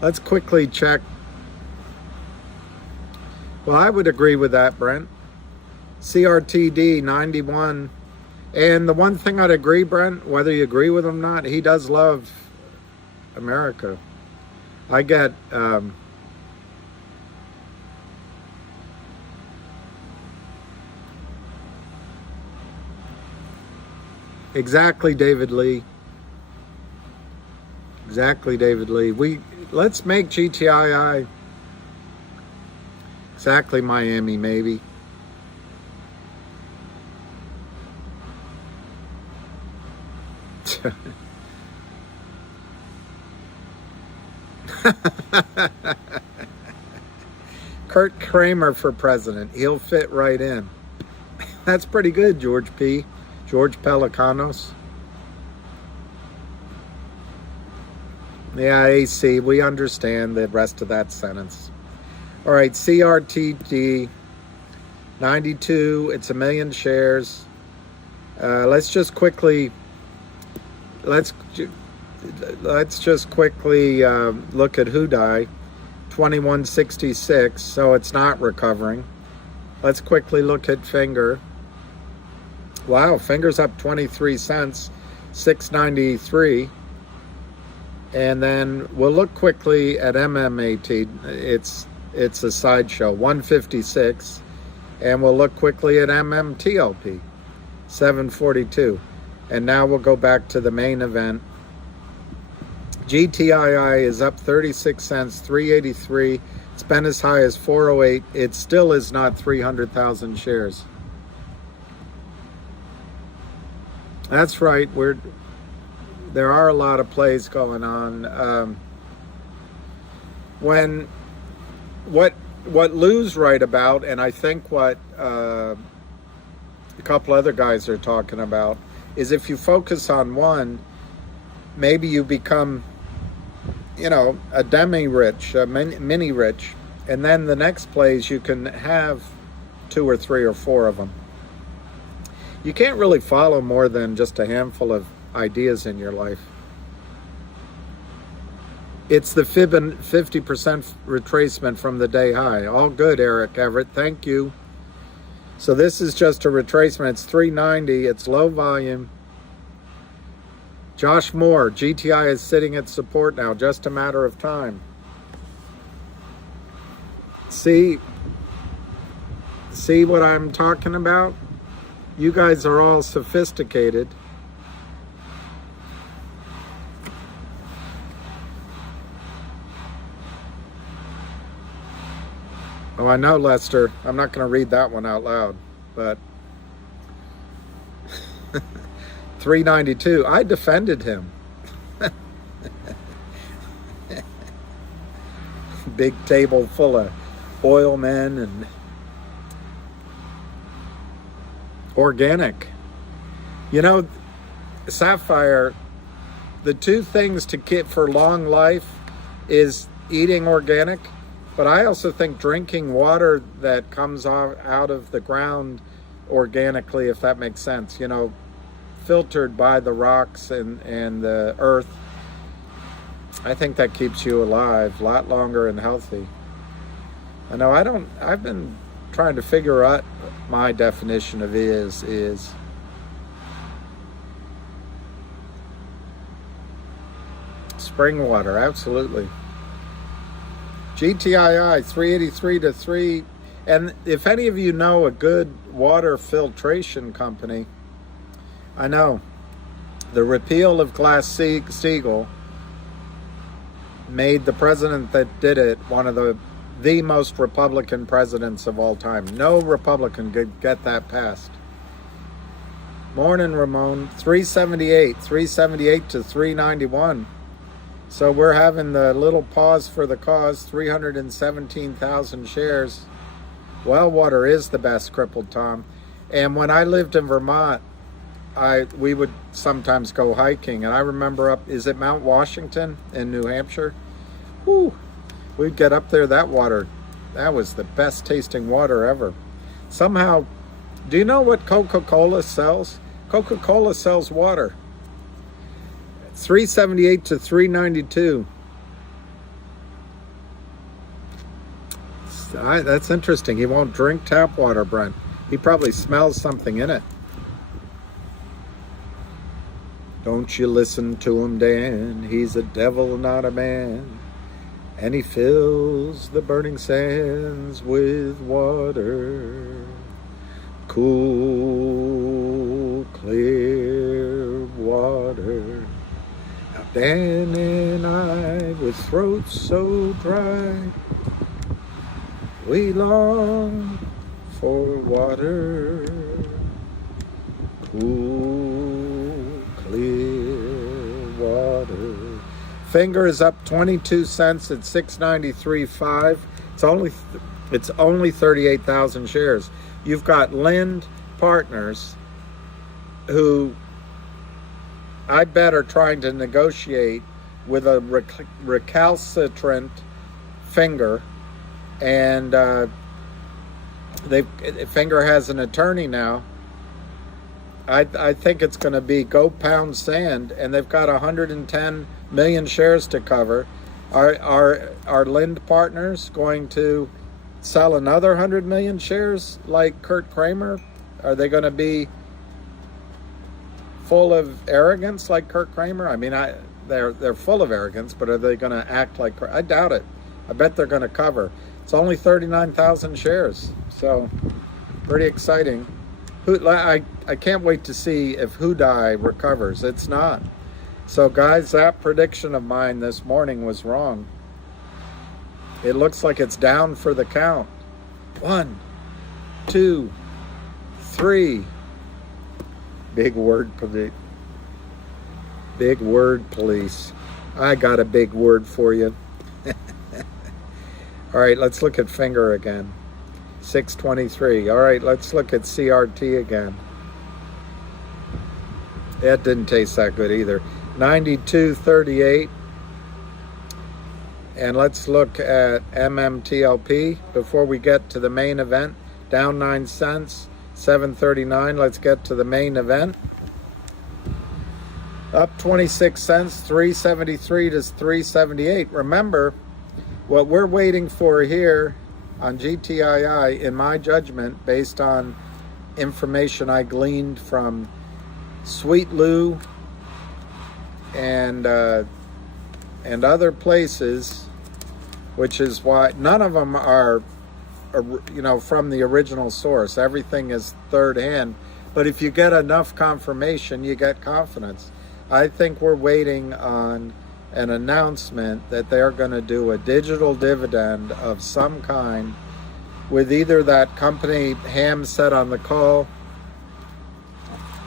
Let's quickly check. Well, I would agree with that, Brent. CRTD 91. And the one thing I'd agree, Brent, whether you agree with him or not, he does love America. I get exactly, David Lee. Exactly, David Lee. Let's make GTII exactly Miami, maybe. Kurt Kramer for president. He'll fit right in. That's pretty good, George P. George Pelicanos. Yeah, AC, we understand the rest of that sentence. All right, CRTD 92, it's 1 million shares. Let's just quickly look at Hudai 2166, so it's not recovering. Let's quickly look at Finger. Wow, Finger's up 23 cents, 693. And then we'll look quickly at MMAT. It's a sideshow, 156. And we'll look quickly at MMTLP, 742. And now we'll go back to the main event. GTII is up 36 cents, 383. It's been as high as 408. It still is not 300,000 shares. That's right. There are a lot of plays going on. What Lou's right about, and I think what a couple other guys are talking about, is if you focus on one, maybe you become, a demi-rich, a mini-rich, and then the next plays you can have 2 or 3 or 4 of them. You can't really follow more than just a handful of ideas in your life. It's the 50% retracement from the day high. All good, Eric Everett. Thank you. So this is just a retracement. It's 390. It's low volume. Josh Moore, GTI is sitting at support now. Just a matter of time. See what I'm talking about? You guys are all sophisticated. Oh, I know, Lester. I'm not going to read that one out loud, but 392. I defended him. Big table full of oil men and organic. Sapphire, the two things to get for long life is eating organic, but I also think drinking water that comes out of the ground organically, if that makes sense, filtered by the rocks and the earth. I think that keeps you alive a lot longer and healthy. I know I've been trying to figure out my definition of is spring water, absolutely. GTII 383 to 3. And if any of you know a good water filtration company, I know the repeal of Glass-Steagall made the president that did it one of the most Republican presidents of all time. No Republican could get that passed. Morning, Ramon. 378 to 391. So we're having the little pause for the cause. 317,000 shares. Well water is the best, Crippled Tom. And when I lived in Vermont, we would sometimes go hiking, and I remember is it Mount Washington in New Hampshire? Whew, we'd get up there, that water, that was the best tasting water ever. Somehow, do you know what Coca-Cola sells? Coca-Cola sells water. $3.78 to $3.92. That's interesting. He won't drink tap water, Brent. He probably smells something in it. Don't you listen to him, Dan. He's a devil, not a man. And he fills the burning sands with water. Cool, clear water. Now Dan and I, with throats so dry, we long for water. Cool, clear water. Finger is up 22 cents at 693.5. It's only 38,000 shares. You've got Lind Partners, who I bet are trying to negotiate with a recalcitrant Finger, and Finger has an attorney now. I think it's going to be go pound sand, and they've got 110 million shares to cover. Are Lind Partners going to sell another 100 million shares like Kurt Kramer? Are they going to be full of arrogance like Kurt Kramer? I mean, they're full of arrogance, but are they going to act like? I doubt it. I bet they're going to cover. It's only 39,000 shares, so pretty exciting. I can't wait to see if Hudai recovers. It's not. So guys, that prediction of mine this morning was wrong. It looks like it's down for the count. 1, 2, 3. Big word police. I got a big word for you. All right, let's look at Finger again. 623. All right, let's look at CRT again. That didn't taste that good either. 92.38. And let's look at MMTLP before we get to the main event. Down 9 cents, 7.39. Let's get to the main event. Up 26 cents, 3.73 to 3.78. Remember, what we're waiting for here on GTII, in my judgment, based on information I gleaned from Sweet Lou and other places, which is why none of them are, from the original source. Everything is third hand. But if you get enough confirmation, you get confidence. I think we're waiting on an announcement that they're going to do a digital dividend of some kind with either that company Ham said on the call,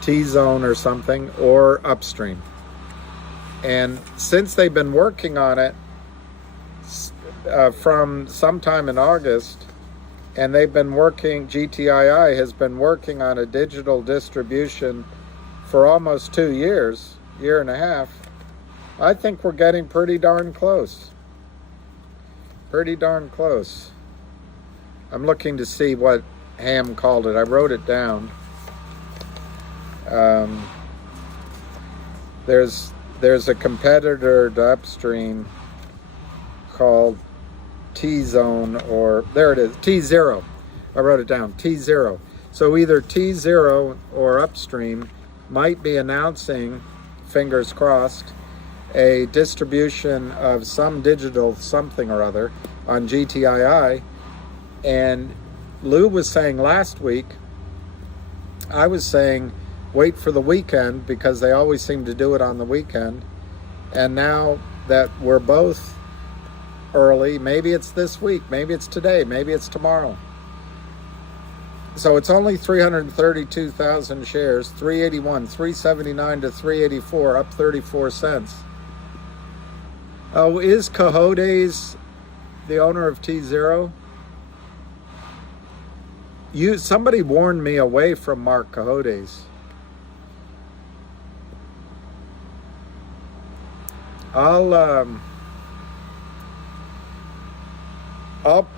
T-Zone or something, or Upstream. And since they've been working on it from sometime in August, and they've been working, GTII has been working on a digital distribution for almost 2 years, year and a half, I think we're getting pretty darn close. Pretty darn close. I'm looking to see what Ham called it. I wrote it down. There's a competitor to Upstream called T-Zone, or there it is, T0. I wrote it down, T0. So either T0 or Upstream might be announcing, fingers crossed, a distribution of some digital something or other on GTII. And Lou was saying last week, I was saying wait for the weekend because they always seem to do it on the weekend. And now that we're both early, maybe it's this week, maybe it's today, maybe it's tomorrow. So it's only 332,000 shares, 381, 379 to 384, up 34 cents. Oh, is Cojodes the owner of T0? Somebody warned me away from Mark Cojodes.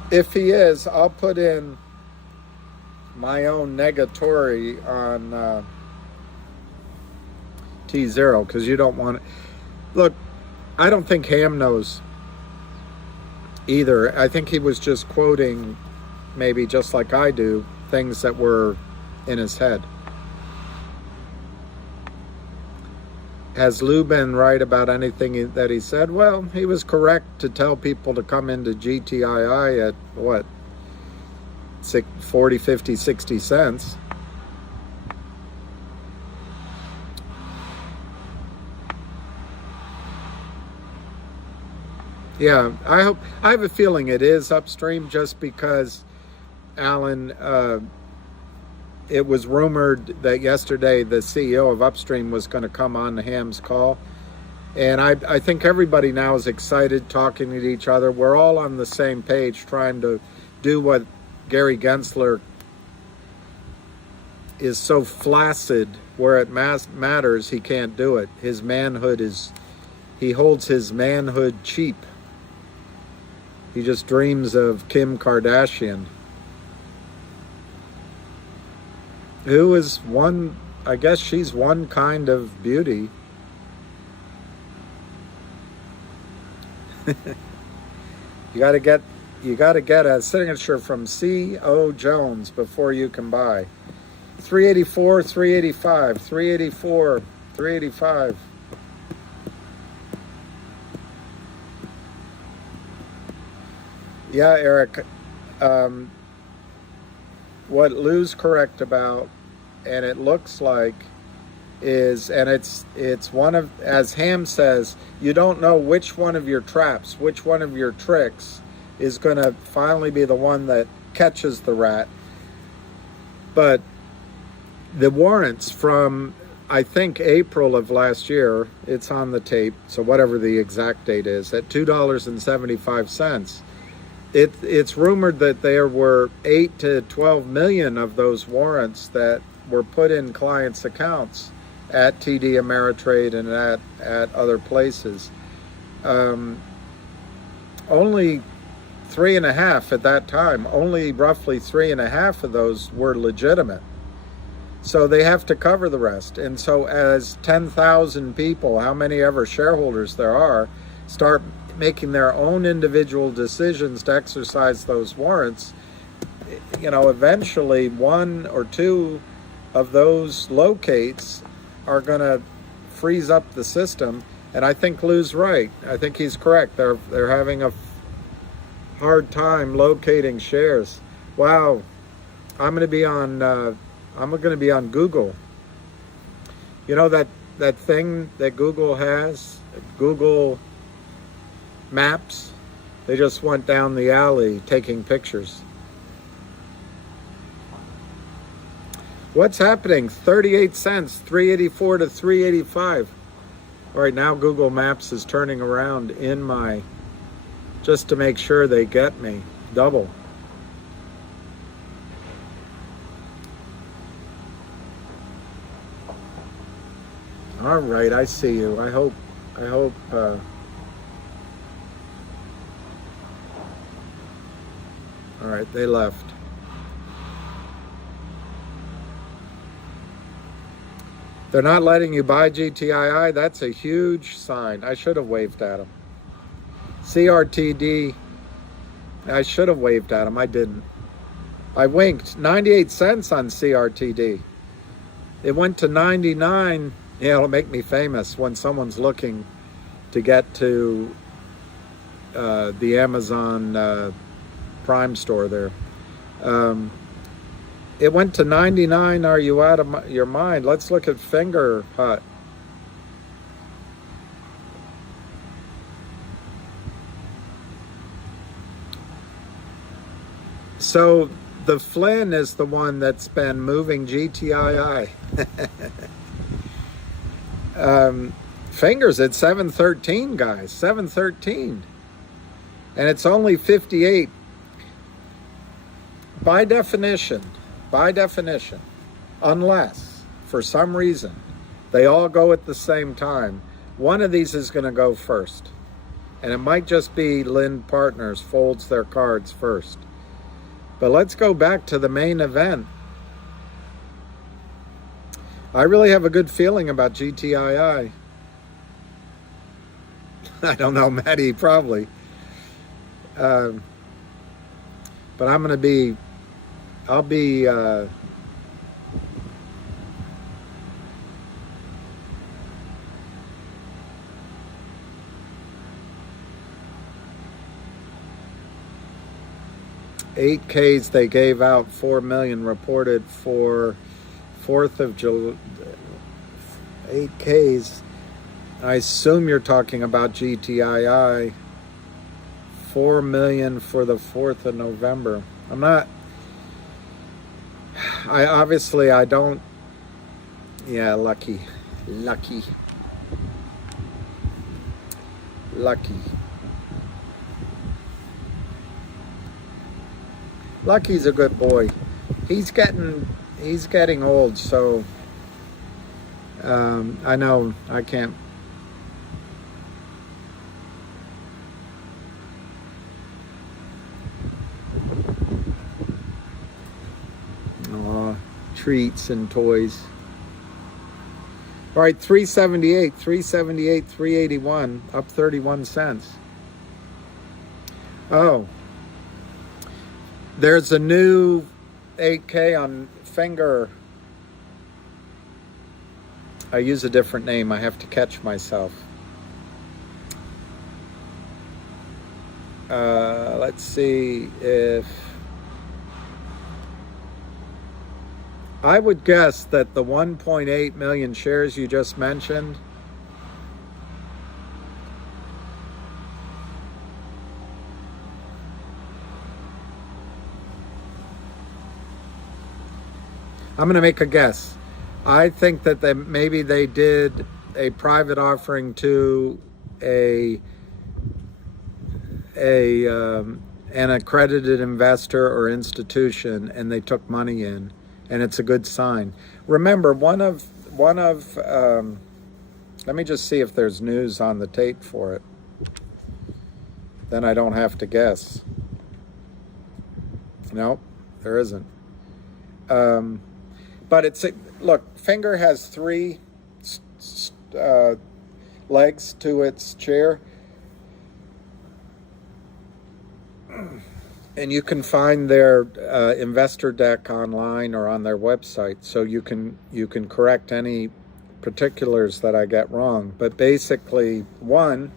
If he is, I'll put in my own negatory on T0, because you don't want it. Look, I don't think Ham knows either. I think he was just quoting, maybe just like I do, things that were in his head. Has Lou been right about anything that he said? Well, he was correct to tell people to come into GTII at what, 40, 50, 60 cents. Yeah, I have a feeling it is upstream, just because, Alan, it was rumored that yesterday the CEO of Upstream was going to come on Ham's call. And I think everybody now is excited, talking to each other. We're all on the same page, trying to do what Gary Gensler is so flaccid, where it matters, he can't do it. His manhood he holds his manhood cheap. He just dreams of Kim Kardashian, who is one, I guess she's one kind of beauty. You got to get a signature from C.O. Jones before you can buy. 384, 385, 384, 385. Yeah, Eric. What Lou's correct about, and it looks like, is, and it's one of, as Ham says, you don't know which one of your traps, which one of your tricks is going to finally be the one that catches the rat. But the warrants from, I think, April of last year, it's on the tape, so whatever the exact date is, at $2.75. It's rumored that there were 8 to 12 million of those warrants that were put in clients' accounts at TD Ameritrade and at other places. Only 3.5 at that time, only roughly 3.5 of those were legitimate. So they have to cover the rest. And so as 10,000 people, how many ever shareholders there are, start making their own individual decisions to exercise those warrants, eventually 1 or 2 of those locates are going to freeze up the system. And I think Lou's right. I think he's correct. They're having a hard time locating shares. Wow, I'm going to be on Google. You know that thing that Google has, Google Maps? They just went down the alley taking pictures. What's happening? 38 cents, 384 to 385. All right, now Google Maps is turning around just to make sure they get me. Double. All right, I see you. I hope all right, they left. They're not letting you buy GTII. That's a huge sign. I should have waved at them. CRTD. I should have waved at them. I didn't. I winked. 98 cents on CRTD. It went to 99. Yeah, it'll make me famous when someone's looking to get to the Amazon Prime store there. It went to 99. Are you out of your mind? Let's look at Finger Hut. So the Flynn is the one that's been moving GTII. Fingers at 713, guys. 713. And it's only 58. By definition, unless for some reason they all go at the same time, One of these is going to go first. And it might just be Lind Partners folds their cards first. But let's go back to the main event. I really have a good feeling about GTII. I don't know, Maddie, probably. But I'm going to be, I'll be, 8Ks they gave out, 4 million reported for 4th of July. 8Ks. I assume you're talking about GTII. 4 million for the 4th of November. I'm not, I don't, yeah, lucky. Lucky's a good boy. He's getting old, so I know I can't. Treats and toys. All right, 378, 381, up 31 cents. Oh, there's a new 8K on Finger. I use a different name. I have to catch myself. Let's see if... I would guess that the 1.8 million shares you just mentioned I'm going to make a guess. I think that maybe they did a private offering to an accredited investor or institution, and they took money in, and it's a good sign. Remember, one of let me just see if there's news on the tape for it. Then I don't have to guess. Nope, there isn't. But look, Finger has 3 legs to its chair. And you can find their investor deck online or on their website, so you can correct any particulars that I get wrong. But basically, one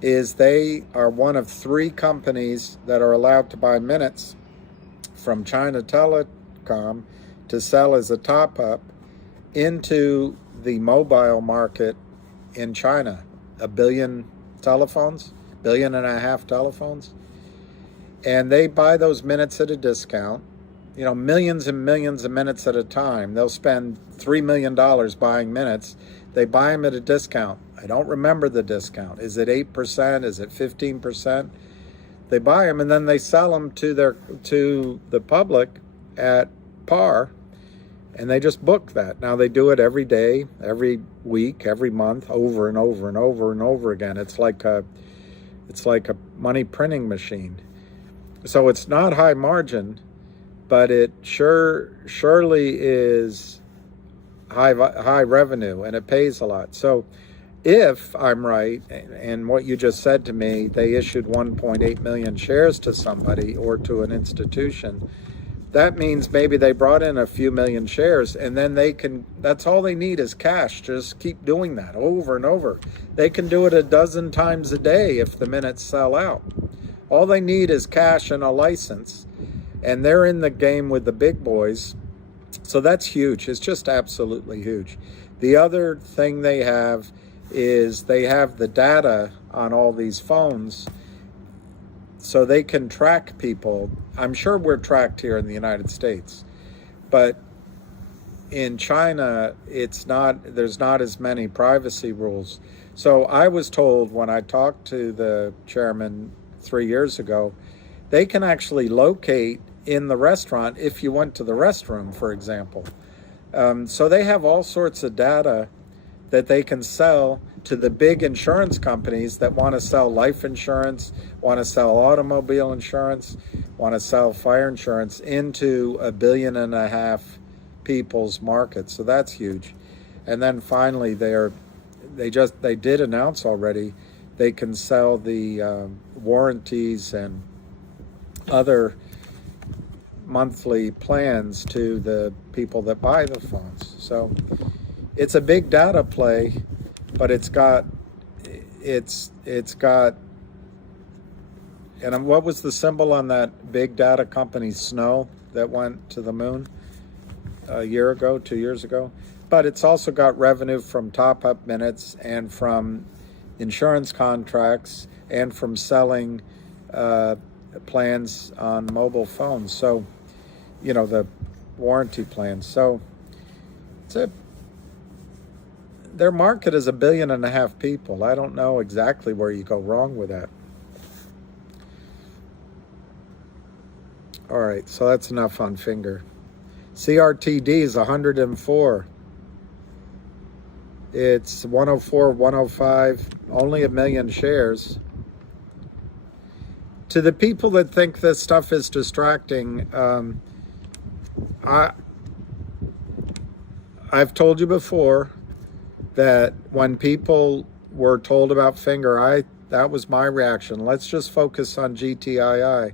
is they are one of 3 companies that are allowed to buy minutes from China Telecom to sell as a top-up into the mobile market in China. 1 billion telephones, 1.5 billion telephones. And they buy those minutes at a discount, millions and millions of minutes at a time. They'll spend $3 million buying minutes. They buy them at a discount. I don't remember the discount. Is it 8%? Is it 15%? They buy them and then they sell them to the public at par, and they just book that. Now they do it every day, every week, every month, over and over and over and over again. It's like a money printing machine. So it's not high margin, but it surely is high revenue, and it pays a lot. So if I'm right, and what you just said to me, they issued 1.8 million shares to somebody or to an institution, that means maybe they brought in a few million shares, and then that's all they need is cash. Just keep doing that over and over. They can do it a dozen times a day if the minutes sell out. All they need is cash and a license, and they're in the game with the big boys. So that's huge. It's just absolutely huge. The other thing they have is they have the data on all these phones, so they can track people. I'm sure we're tracked here in the United States, but in China, there's not as many privacy rules. So I was told when I talked to the chairman 3 years ago, they can actually locate in the restaurant if you went to the restroom, for example. So they have all sorts of data that they can sell to the big insurance companies that want to sell life insurance, want to sell automobile insurance, want to sell fire insurance into 1.5 billion people's market. So that's huge. And then finally, they did announce already they can sell the warranties and other monthly plans to the people that buy the phones. So it's a big data play, but it's got, and what was the symbol on that big data company, Snow, that went to the moon a year ago, 2 years ago? But it's also got revenue from top-up minutes and from insurance contracts and from selling plans on mobile phones. So, you know, the warranty plans. So their market is 1.5 billion people. I don't know exactly where you go wrong with that. All right, so that's enough on Finger. CRTD is 104. It's 104, 105, only 1 million shares. To the people that think this stuff is distracting, I've told you before that when people were told about Finger, that was my reaction. Let's just focus on GTII.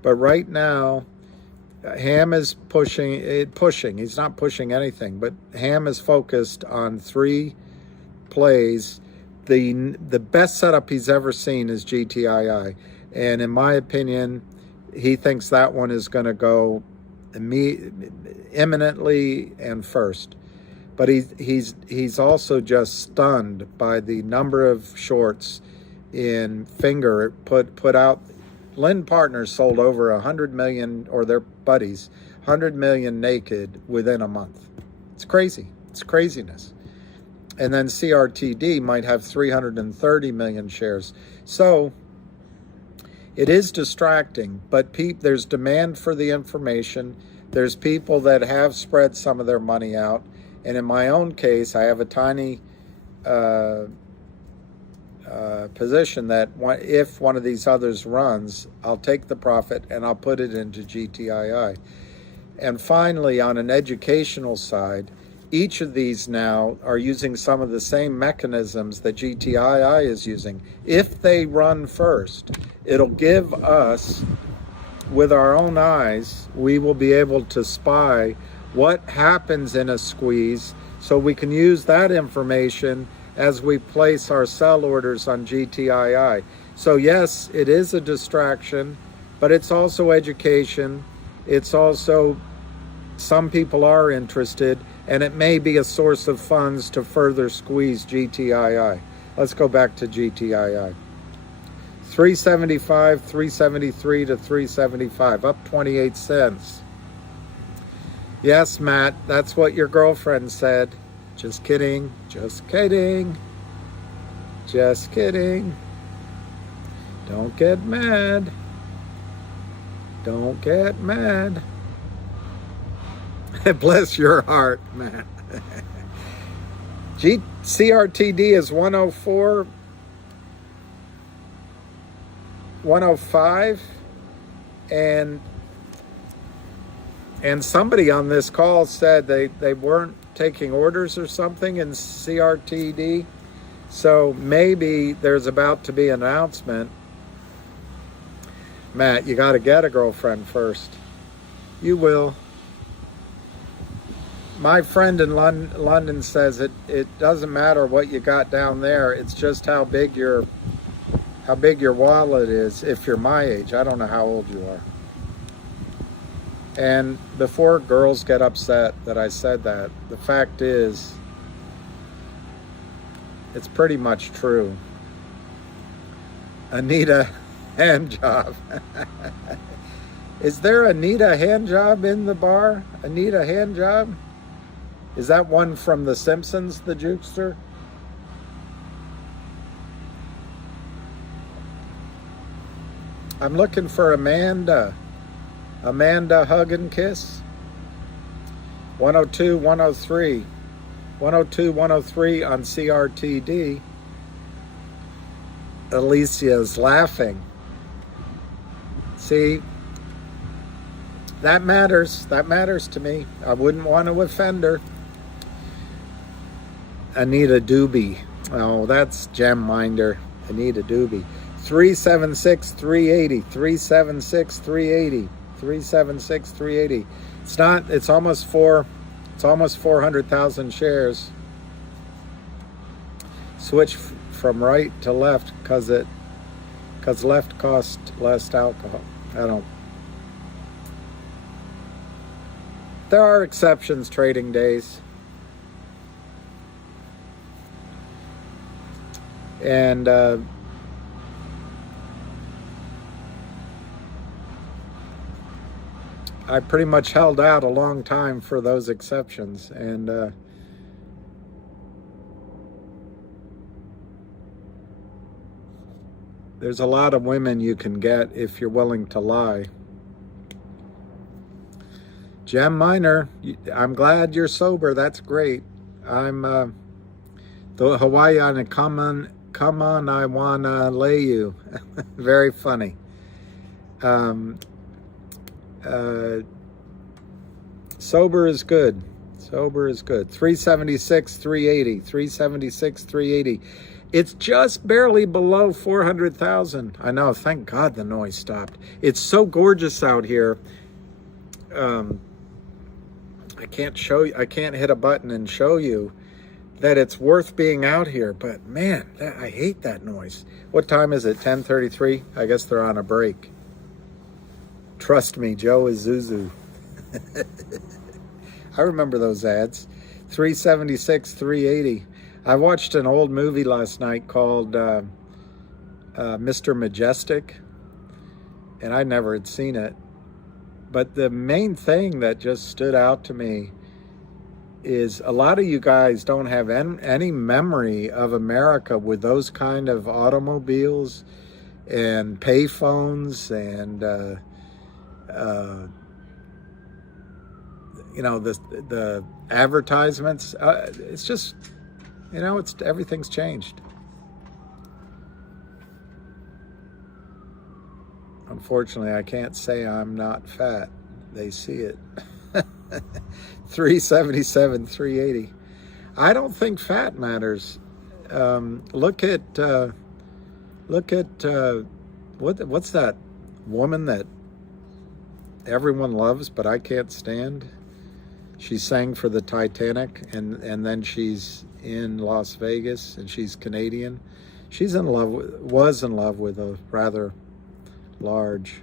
But right now, Ham is pushing. He's not pushing anything, but Ham is focused on 3 plays. The best setup he's ever seen is GTII, and in my opinion, he thinks that one is going to go imminently and first. But he's also just stunned by the number of shorts in Finger. Put out. Lynn Partners sold over 100 million, or their buddies, 100 million naked within a month. It's crazy. It's craziness. And then CRTD might have 330 million shares. So it is distracting, but there's demand for the information. There's people that have spread some of their money out. And in my own case, I have a tiny position that if one of these others runs, I'll take the profit and I'll put it into GTII. And finally, on an educational side, each of these now are using some of the same mechanisms that GTII is using. If they run first, it'll give us, with our own eyes, we will be able to spy what happens in a squeeze, so we can use that information as we place our sell orders on GTII. So yes, it is a distraction, but it's also education. It's also, some people are interested, and it may be a source of funds to further squeeze GTII. Let's go back to GTII. 375, 373 to 375, up 28 cents. Yes, Matt, that's what your girlfriend said. Just kidding, just kidding, just kidding. Don't get mad. Don't get mad. Bless your heart, Matt. CRTD is 104, 105, and somebody on this call said they weren't taking orders or something in CRTD. So maybe there's about to be an announcement. Matt, you got to get a girlfriend first. You will. My friend in London says it doesn't matter what you got down there. It's just how big your wallet is if you're my age. I don't know how old you are. And before girls get upset that I said that, the fact is, it's pretty much true. Anita Handjob. Is there Anita Handjob in the bar? Anita Handjob? Is that one from The Simpsons, the jukester? I'm looking for Amanda. Amanda Hug and Kiss. 102, 103. 102, 103 on CRTD. Alicia's laughing. See, that matters. That matters to me. I wouldn't want to offend her. Anita Doobie. Oh, that's Gem Minder. Anita Doobie. 376 380. 376 380. 376 380. It's not. It's almost 400,000 shares. Switch from right to left because left costs less alcohol. There are exceptions, trading days. And I pretty much held out a long time for those exceptions. And there's a lot of women you can get if you're willing to lie. Gem Miner, I'm glad you're sober. That's great. I'm the Hawaiian, come on, I wanna lay you. Very funny. Sober is good. Sober is good. 376, 380. 376, 380. It's just barely below 400,000. I know, thank God the noise stopped. It's so gorgeous out here. I can't show you, I can't hit a button and show you that it's worth being out here, but man, I hate that noise. What time is it? 10:33? I guess they're on a break. Trust me, Joe is Zuzu. I remember those ads. 376, 380. I watched an old movie last night called Mr. Majestic, and I never had seen it. But the main thing that just stood out to me is a lot of you guys don't have any memory of America with those kind of automobiles and payphones and you know, the advertisements. It's just, you know, everything's changed. Unfortunately, I can't say I'm not fat. They see it. 377, 380. I don't think fat matters. Look at what's that woman that everyone loves but I can't stand? She sang for the Titanic, and then she's in Las Vegas, and she's Canadian. Was in love with a rather large.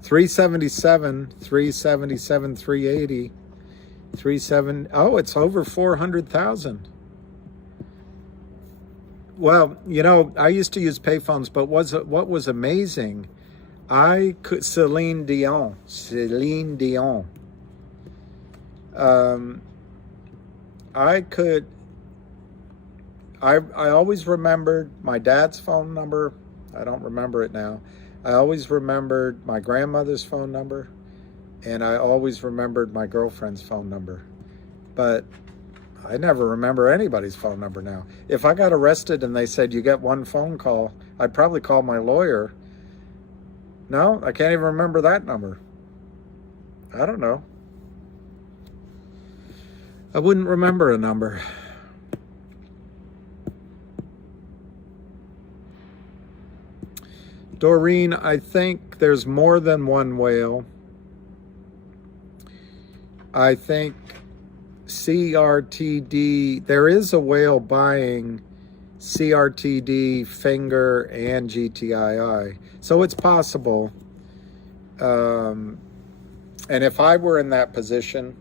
377, 377, 380, 37. Oh, it's over 400,000. Well, you know, I used to use payphones, but what was amazing, Celine Dion. I always remembered my dad's phone number. I don't remember it now. I always remembered my grandmother's phone number, and I always remembered my girlfriend's phone number. But I never remember anybody's phone number now. If I got arrested and they said you get one phone call, I'd probably call my lawyer. No, I can't even remember that number. I don't know. I wouldn't remember a number. Doreen, I think there's more than one whale. I think CRTD, there is a whale buying CRTD, Finger, and GTII. So it's possible. And if I were in that position,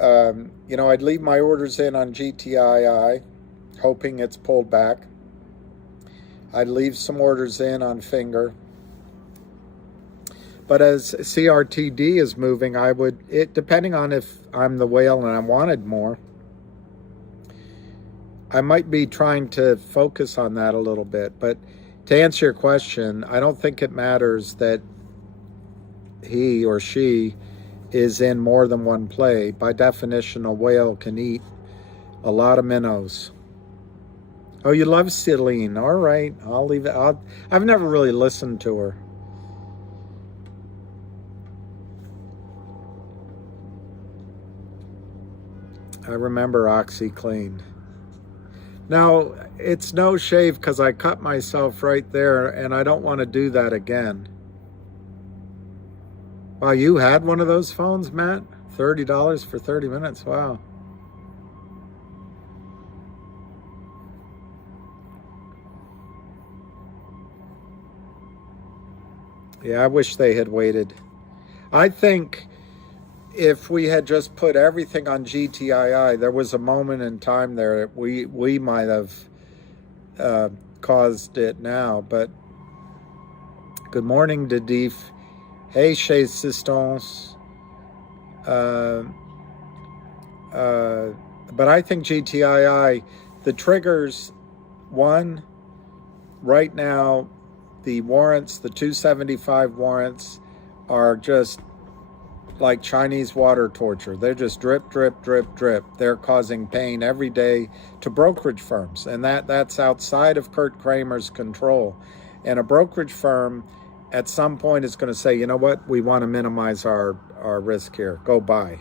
you know, I'd leave my orders in on GTII, hoping it's pulled back. I'd leave some orders in on Finger. But as CRTD is moving, depending on if I'm the whale and I wanted more, I might be trying to focus on that a little bit. But to answer your question, I don't think it matters that he or she is in more than one play. By definition, a whale can eat a lot of minnows. Oh, you love Celine. All right, I'll leave it. I've never really listened to her. I remember OxyClean. Now, it's no shave because I cut myself right there, and I don't want to do that again. Wow, you had one of those phones, Matt? $30 for 30 minutes. Wow. Yeah, I wish they had waited. I think if we had just put everything on GTII, there was a moment in time there that we might have caused it now. But good morning, Dadif. Hey, chez Sistance. But I think GTII, the triggers, one, right now, the warrants, the 275 warrants are just like Chinese water torture. They're just drip, drip, drip, drip. They're causing pain every day to brokerage firms. And that's outside of Kurt Kramer's control. And a brokerage firm at some point is going to say, you know what, we want to minimize our risk here. Go buy.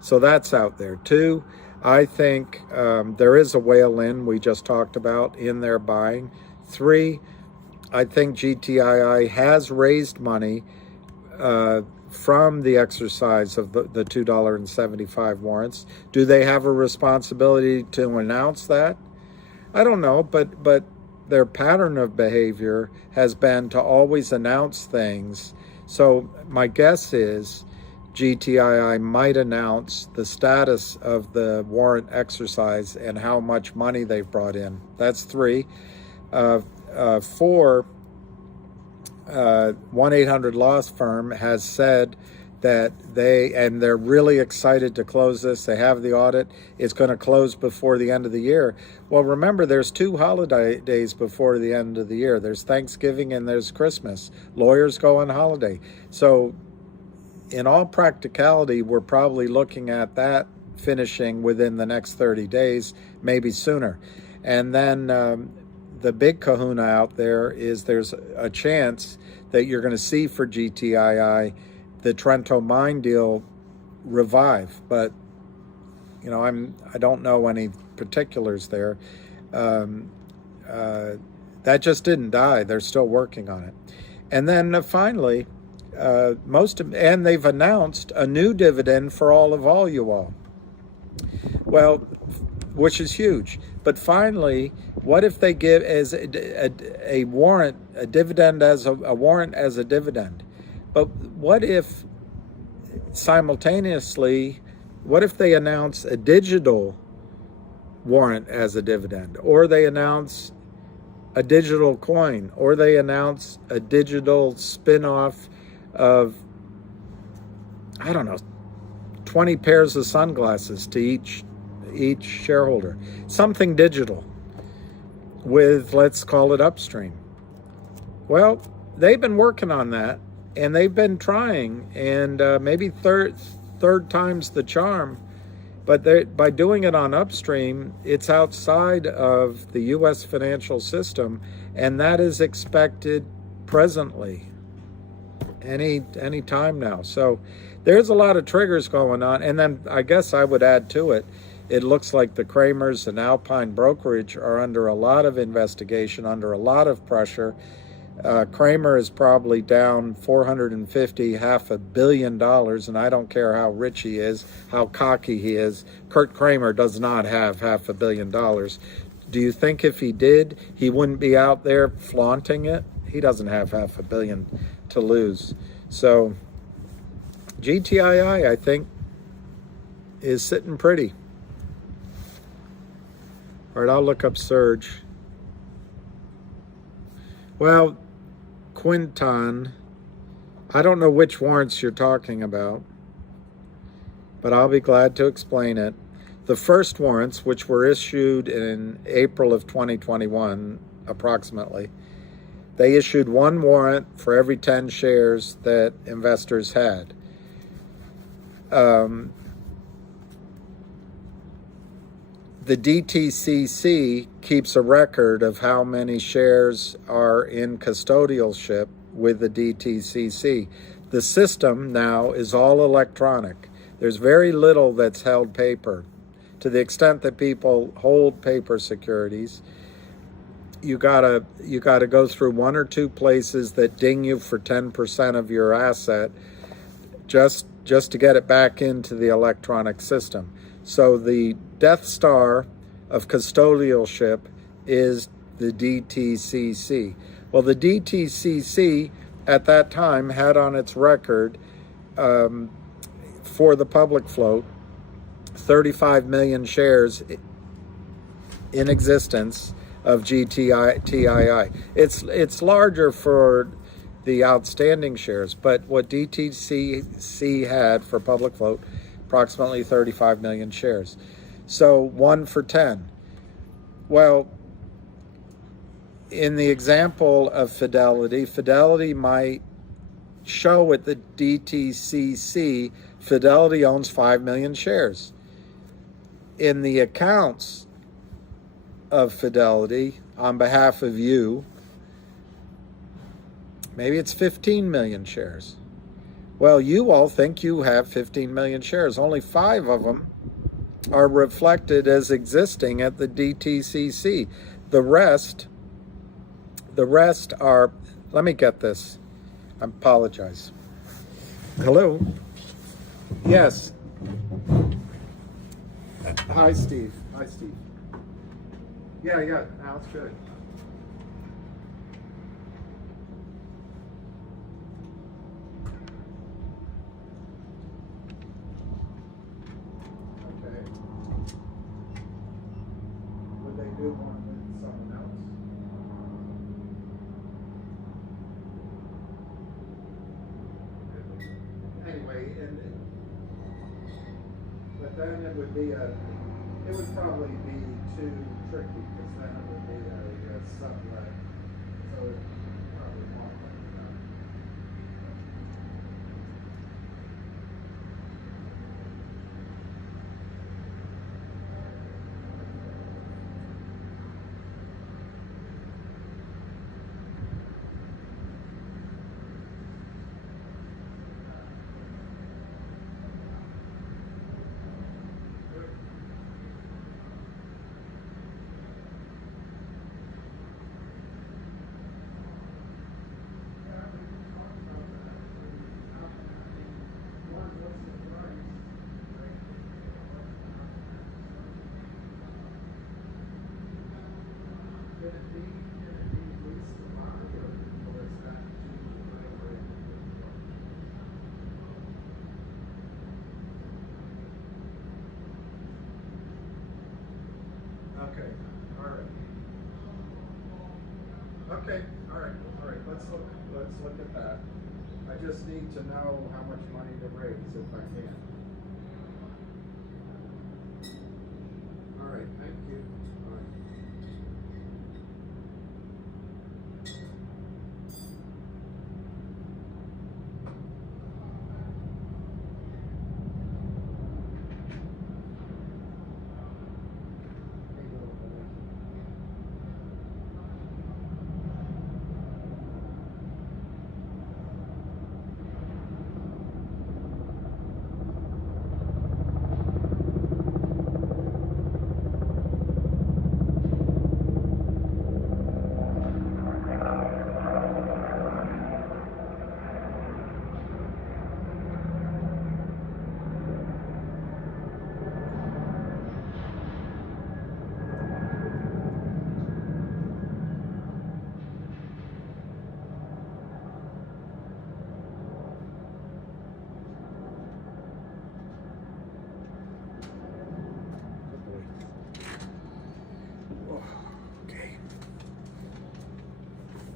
So that's out there. Two, I think there is a whale in, we just talked about, in their buying. Three, I think GTII has raised money from the exercise of the $2.75 warrants. Do they have a responsibility to announce that? I don't know, but their pattern of behavior has been to always announce things. So my guess is GTII might announce the status of the warrant exercise and how much money they've brought in. That's three. Four, 1-800-LOSS firm has said that they're really excited to close this. They have the audit. It's going to close before the end of the year. Well, remember, there's 2 holiday days before the end of the year. There's Thanksgiving and there's Christmas. Lawyers go on holiday. So in all practicality, we're probably looking at that finishing within the next 30 days, maybe sooner. And then the big kahuna out there is there's a chance that you're going to see for GTII the Trento mine deal revive, but you know, I don't know any particulars there. That just didn't die. They're still working on it. And then finally, and they've announced a new dividend for all you all. Well, which is huge. But finally, what if they give as a warrant, a dividend as a warrant as a dividend? But what if simultaneously, what if they announce a digital warrant as a dividend, or they announce a digital coin, or they announce a digital spin-off of, I don't know, 20 pairs of sunglasses to each shareholder, something digital with, let's call it upstream. Well, they've been working on that, and they've been trying, and maybe third time's the charm, but by doing it on upstream, it's outside of the U.S. financial system, and that is expected presently, any time now. So there's a lot of triggers going on, and then I guess I would add to it, it looks like the Kramers and Alpine Brokerage are under a lot of investigation, under a lot of pressure. Kramer is probably down $450 million, and I don't care how rich he is, how cocky he is. Kurt Kramer does not have $500 million. Do you think if he did, he wouldn't be out there flaunting it? He doesn't have $500 million to lose. So GTII, I think, is sitting pretty. All right, I'll look up Surge. Well, Quinton, I don't know which warrants you're talking about, but I'll be glad to explain it. The first warrants, which were issued in April of 2021, approximately, they issued 1 warrant for every 10 shares that investors had. The DTCC keeps a record of how many shares are in custodialship with the DTCC. The system now is all electronic. There's very little that's held paper. To the extent that people hold paper securities, you gotta go through one or two places that ding you for 10% of your asset just to get it back into the electronic system. So the Death Star of custodialship is the DTCC. Well, the DTCC at that time had on its record for the public float 35 million shares in existence of GTII. It's larger for the outstanding shares, but what DTCC had for public float, approximately 35 million shares. So 1 for 10. Well, in the example of Fidelity might show at the DTCC, Fidelity owns 5 million shares. In the accounts of Fidelity, on behalf of you, maybe it's 15 million shares. Well, you all think you have 15 million shares. Only 5 of them are reflected as existing at the DTCC. The rest are, let me get this. I apologize. Hello? Yes. Hi, Steve. Hi, Steve. Yeah, now it's good. Okay. Would they do one with someone else? Anyway, but then it would probably be too tricky, because then it would be a sublet. So it probably won't let it done. Okay, all right. Let's look at that. I just need to know how much money to raise if I can. All right, thank you. All right.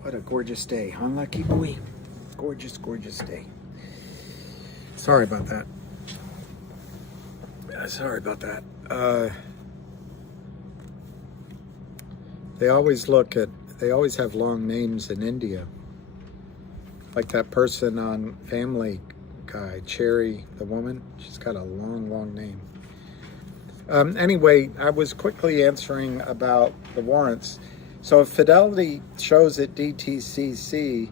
What a gorgeous day, huh, Lucky Boy? Gorgeous, gorgeous day. Sorry about that. They always have long names in India. Like that person on Family guy, Cherry, the woman. She's got a long name. Anyway, I was quickly answering about the warrants. So if Fidelity shows at DTCC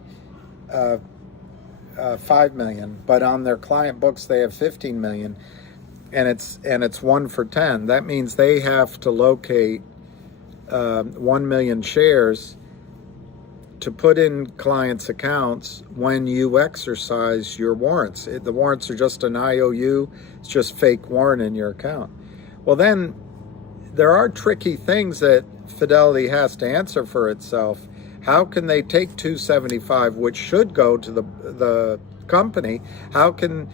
5 million, but on their client books they have 15 million, and it's 1 for 10, that means they have to locate 1 million shares to put in clients' accounts when you exercise your warrants. The warrants are just an IOU, it's just fake warrant in your account. Well, then there are tricky things that Fidelity has to answer for itself. How can they take 275, which should go to the company? How can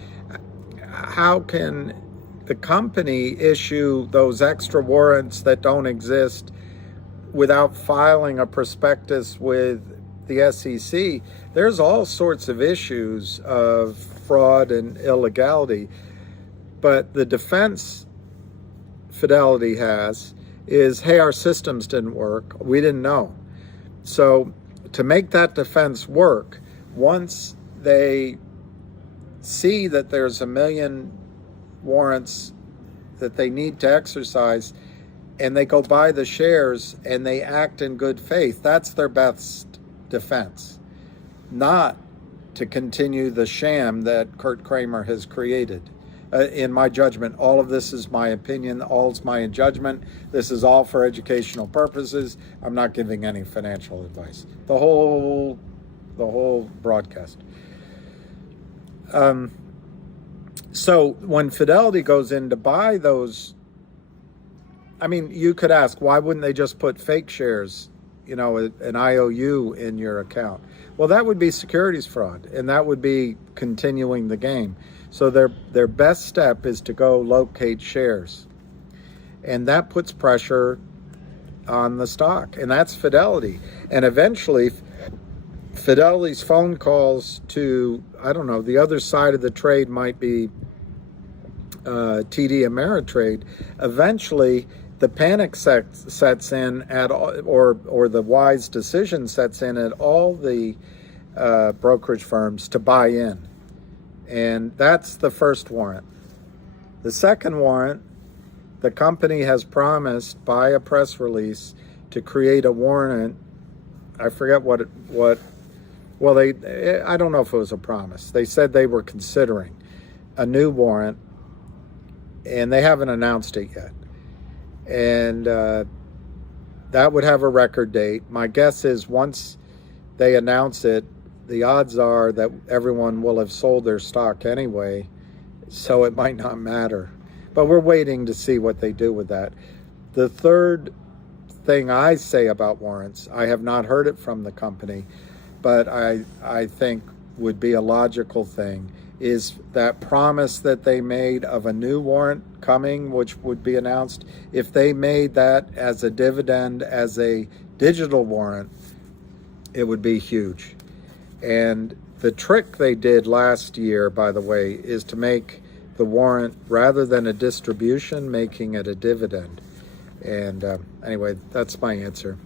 the company issue those extra warrants that don't exist without filing a prospectus with the SEC? There's all sorts of issues of fraud and illegality, but the defense Fidelity has is, hey, our systems didn't work, we didn't know. So to make that defense work, once they see that there's 1 million warrants that they need to exercise, and they go buy the shares and they act in good faith, that's their best defense, not to continue the sham that Kurt Kramer has created. In my judgment, all of this is my opinion, all's my judgment. This is all for educational purposes. I'm not giving any financial advice. The whole broadcast. So when Fidelity goes in to buy those, I mean, you could ask, why wouldn't they just put fake shares, an IOU in your account? Well, that would be securities fraud, and that would be continuing the game. So their best step is to go locate shares. And that puts pressure on the stock. And that's Fidelity. And eventually, Fidelity's phone calls to, I don't know, the other side of the trade might be TD Ameritrade. Eventually, the panic sets in at or the wise decision sets in at all the brokerage firms to buy in. And that's the first warrant. The second warrant, the company has promised by a press release to create a warrant. I forget I don't know if it was a promise. They said they were considering a new warrant, and they haven't announced it yet. And that would have a record date. My guess is once they announce it, the odds are that everyone will have sold their stock anyway, so it might not matter. But we're waiting to see what they do with that. The third thing I say about warrants, I have not heard it from the company, but I think would be a logical thing, is that promise that they made of a new warrant coming, which would be announced. If they made that as a dividend, as a digital warrant, it would be huge. And the trick they did last year, by the way, is to make the warrant, rather than a distribution, making it a dividend. And anyway, that's my answer.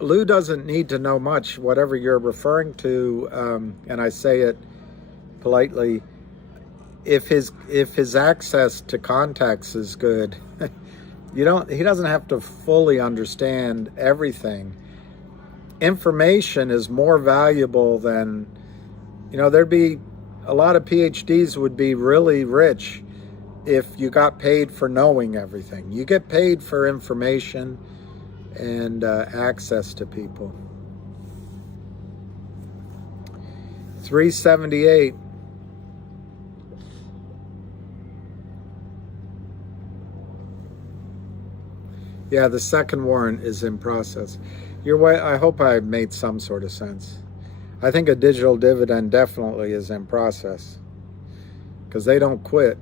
Lou doesn't need to know much, whatever you're referring to, and I say it politely. If his access to contacts is good, he doesn't have to fully understand everything. Information is more valuable than, there'd be a lot of PhDs would be really rich if you got paid for knowing everything. You get paid for information and access to people. 378. Yeah, the second warrant is in process. I hope I made some sort of sense. I think a digital dividend definitely is in process because they don't quit.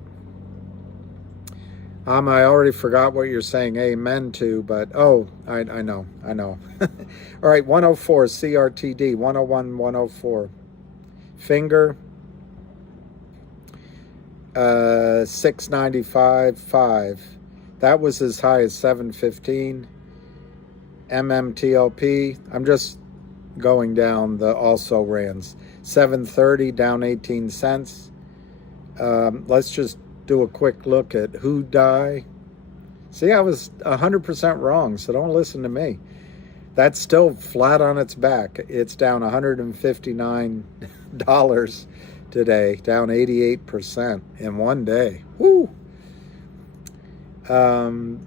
I already forgot what you're saying amen to, but I know. All right, 104 CRTD, 101, 104. Finger, 695.5. That was as high as 715. MMTLP, I'm just going down the also rans. 730, down 18 cents. Let's just do a quick look at who die. See, I was 100% wrong, so don't listen to me. That's still flat on its back. It's down $159 today, down 88% in one day. Woo! And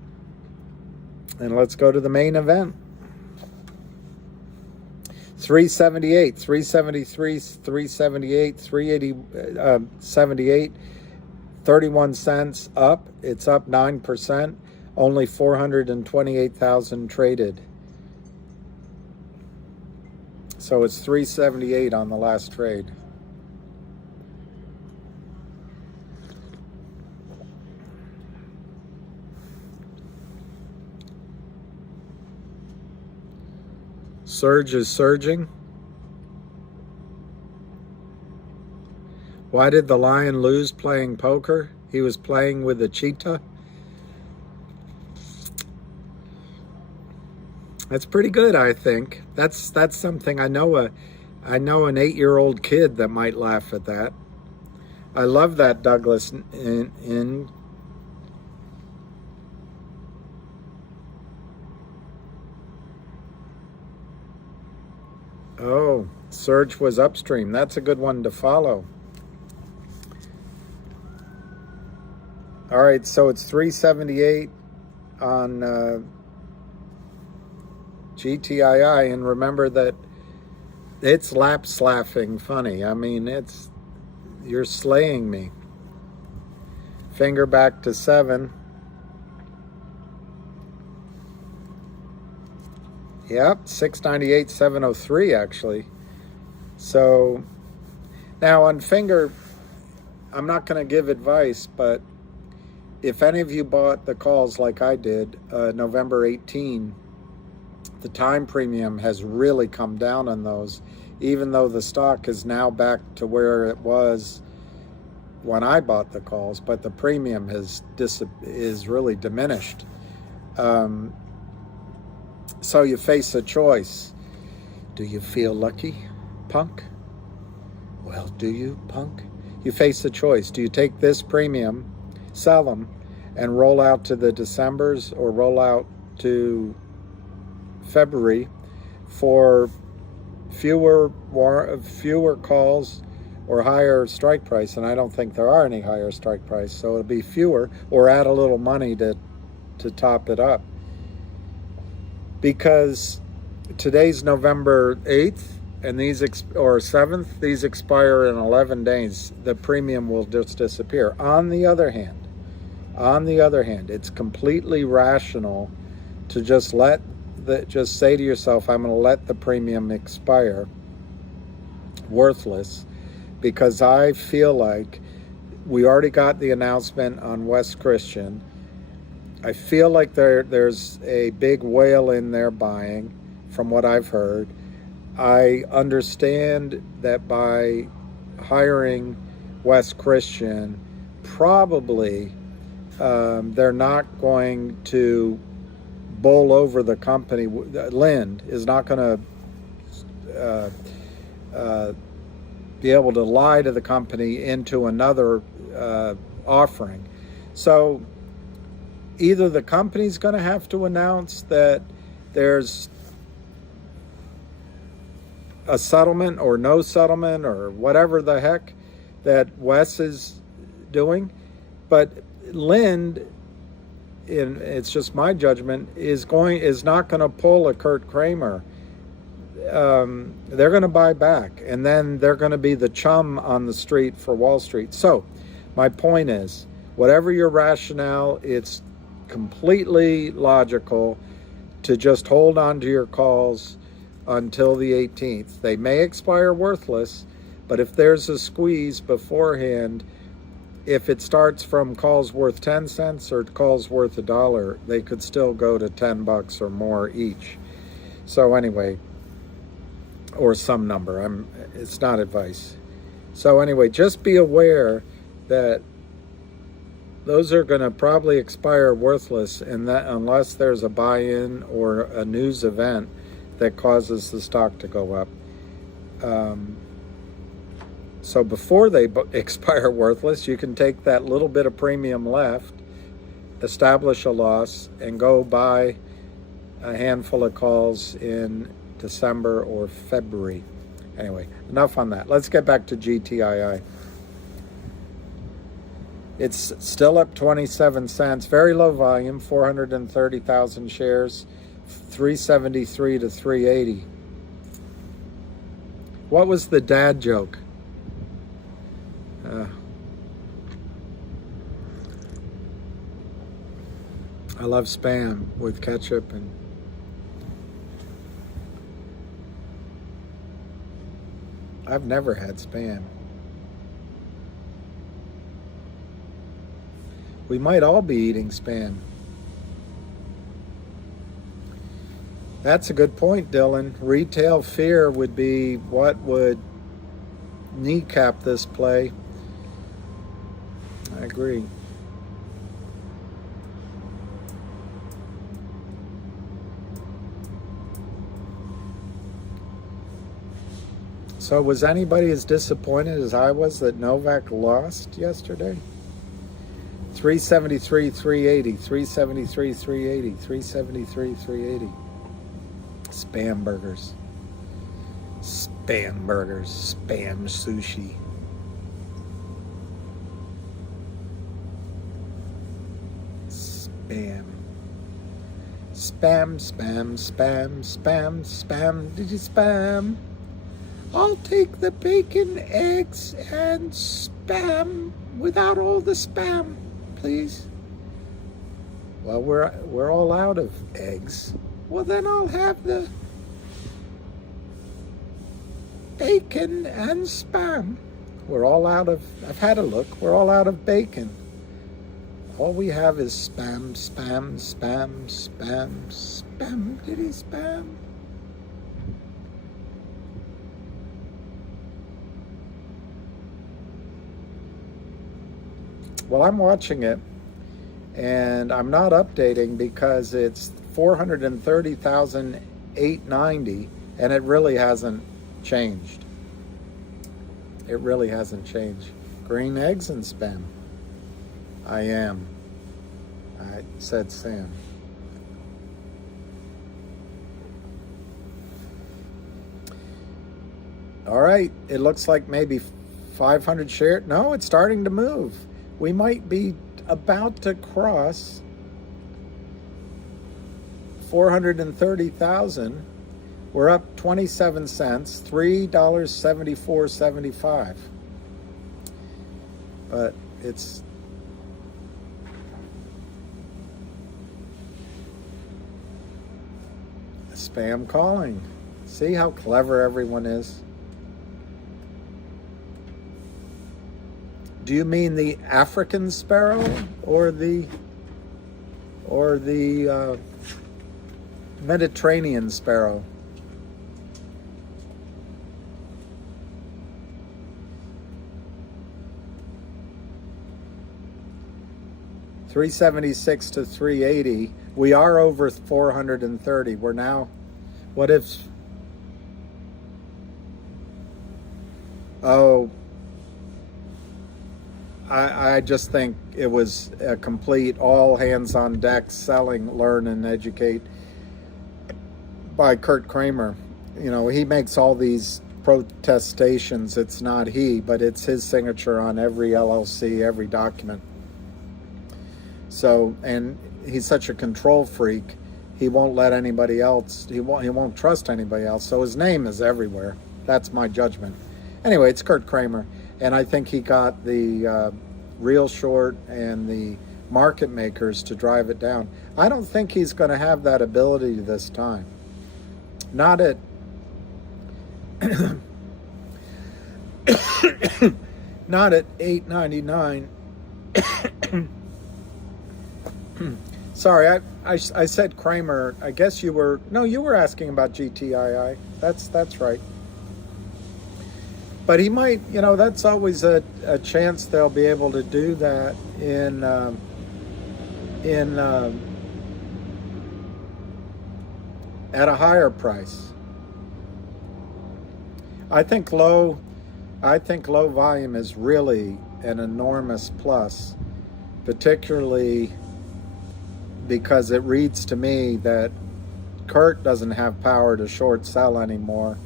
let's go to the main event. 378, 373, 378, 380, 78, 31 cents up. It's up 9%. Only 428,000 traded. So it's 378 on the last trade. Surge is surging. Why did the lion lose playing poker? He was playing with the cheetah. That's pretty good, I think. That's something. I know an 8-year-old kid that might laugh at that. I love that Douglas in Oh, surge was upstream. That's a good one to follow. All right, so it's 378 on GTII, and remember that it's lap-slapping funny. I mean, you're slaying me. Finger back to 7. Yep, 698, 703 actually. So now on finger, I'm not going to give advice, but if any of you bought the calls like I did, November 18, the time premium has really come down on those, even though the stock is now back to where it was when I bought the calls, but the premium is really diminished. So you face a choice. Do you feel lucky, punk? Well, do you, punk? You face a choice. Do you take this premium, sell them, and roll out to the Decembers or roll out to February for fewer calls or higher strike price? And I don't think there are any higher strike price, so it'll be fewer, or add a little money to top it up. Because today's November 8th and or 7th, these expire in 11 days. The premium will just disappear. On the other hand, it's completely rational to just say to yourself, I'm going to let the premium expire, worthless, because I feel like we already got the announcement on West Christian. I feel like there's a big whale in there buying, from what I've heard. I understand that by hiring West Christian, probably they're not going to bowl over the company. Lind is not going to be able to lie to the company into another offering. So either the company's going to have to announce that there's a settlement or no settlement or whatever the heck that Wes is doing, but Lind, it's just my judgment, is not going to pull a Kurt Kramer. They're going to buy back, and then they're going to be the chum on the street for Wall Street. So my point is, whatever your rationale, it's completely logical to just hold on to your calls until the 18th. They may expire worthless, but if there's a squeeze beforehand, if it starts from calls worth 10 cents or calls worth $1, they could still go to $10 or more each. So anyway, or some number. It's not advice. So anyway, just be aware that those are going to probably expire worthless, and that unless there's a buy-in or a news event that causes the stock to go up. So before they expire worthless, you can take that little bit of premium left, establish a loss, and go buy a handful of calls in December or February. Anyway, enough on that. Let's get back to GTII. It's still up 27 cents. Very low volume, 430,000 shares, 373 to 380. What was the dad joke? I love Spam with ketchup and I've never had Spam. We might all be eating Spam. That's a good point, Dylan. Retail fear would be what would kneecap this play. I agree. So was anybody as disappointed as I was that Novak lost yesterday? 373, 380, 373, 380, 373, 380. Spam burgers. Spam burgers. Spam sushi. Spam. Spam, spam, spam, spam, spam. Did you spam? I'll take the bacon, eggs, and spam without all the spam, please. Well, we're all out of eggs. Well, then I'll have the bacon and spam. We're all out of, I've had a look, we're all out of bacon. All we have is spam, spam, spam, spam, spam, diddy spam. Well, I'm watching it, and I'm not updating because it's 430,890, and it really hasn't changed. It really hasn't changed. Green eggs and spam. I am. I said Sam. All right, it looks like maybe 500 share. No, it's starting to move. We might be about to cross 430,000. We're up 27 cents, $3.74.75. But it's spam calling. See how clever everyone is? Do you mean the African sparrow or the Mediterranean sparrow? $376 to $380. We are over 430. We're now, what if? Oh. I just think it was a complete all hands on deck selling, learn and educate by Kurt Kramer. You know, he makes all these protestations. It's not he, but it's his signature on every LLC, every document. So, and he's such a control freak, he won't let anybody else, he won't trust anybody else. So his name is everywhere. That's my judgment. Anyway, it's Kurt Kramer. And I think he got the real short and the market makers to drive it down. I don't think he's going to have that ability this time. Not at not at $8.99. Sorry, I said Kramer. I guess you were asking about GTII. That's right. But he might, you know, that's always a chance they'll be able to do that at a higher price. I think low volume is really an enormous plus, particularly because it reads to me that Kurt doesn't have power to short sell anymore.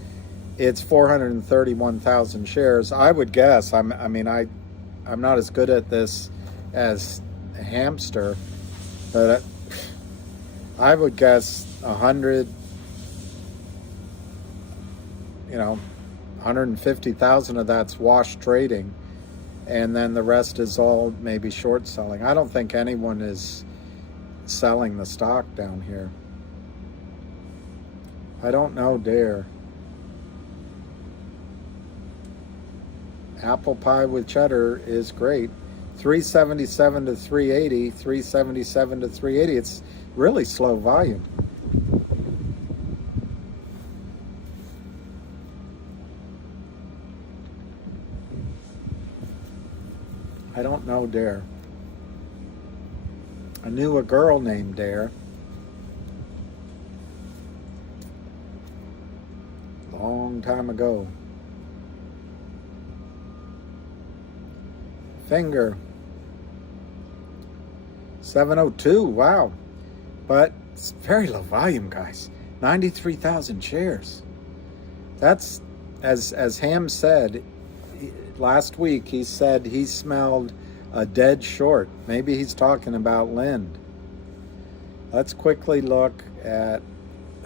It's 431,000 shares. I would guess, I'm not as good at this as a hamster, but I would guess 150,000 of that's wash trading, and then the rest is all maybe short selling. I don't think anyone is selling the stock down here. I don't know, dare. Apple pie with cheddar is great. 377 to 380, 377 to 380. It's really slow volume. I don't know, dare. I knew a girl named Dare. Long time ago. Finger. 702, wow. But it's very low volume, guys. 93,000 shares. That's, as Ham said last week, he said he smelled a dead short. Maybe he's talking about Lind. Let's quickly look at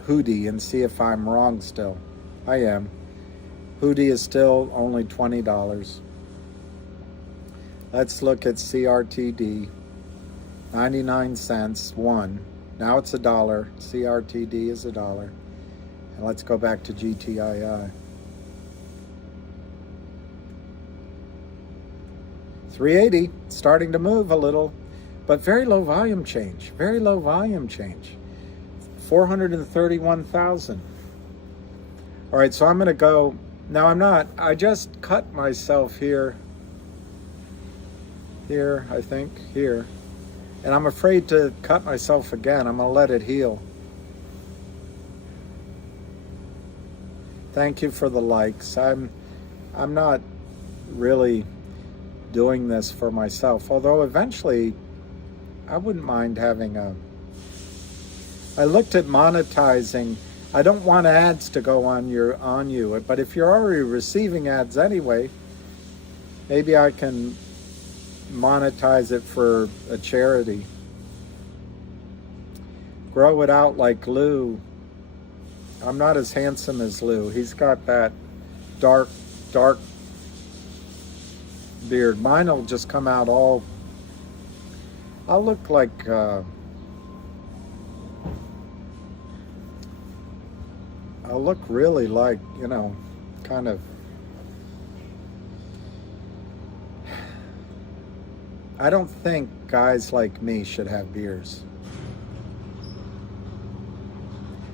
Hootie and see if I'm wrong still. I am. Hootie is still only $20. Let's look at CRTD. 99 cents, one. Now it's $1. CRTD is $1. And let's go back to GTII. 380, starting to move a little, but very low volume change. Very low volume change. 431,000. All right, so I'm going to go. Now I just cut myself here, I think, here. And I'm afraid to cut myself again. I'm going to let it heal. Thank you for the likes. I'm not really doing this for myself, although eventually I wouldn't mind having I looked at monetizing. I don't want ads to go on you, but if you're already receiving ads anyway, maybe I can monetize it for a charity. Grow it out like Lou. I'm not as handsome as Lou. He's got that dark beard. Mine will just come out all. I'll look like I'll look really like, kind of. I don't think guys like me should have beards.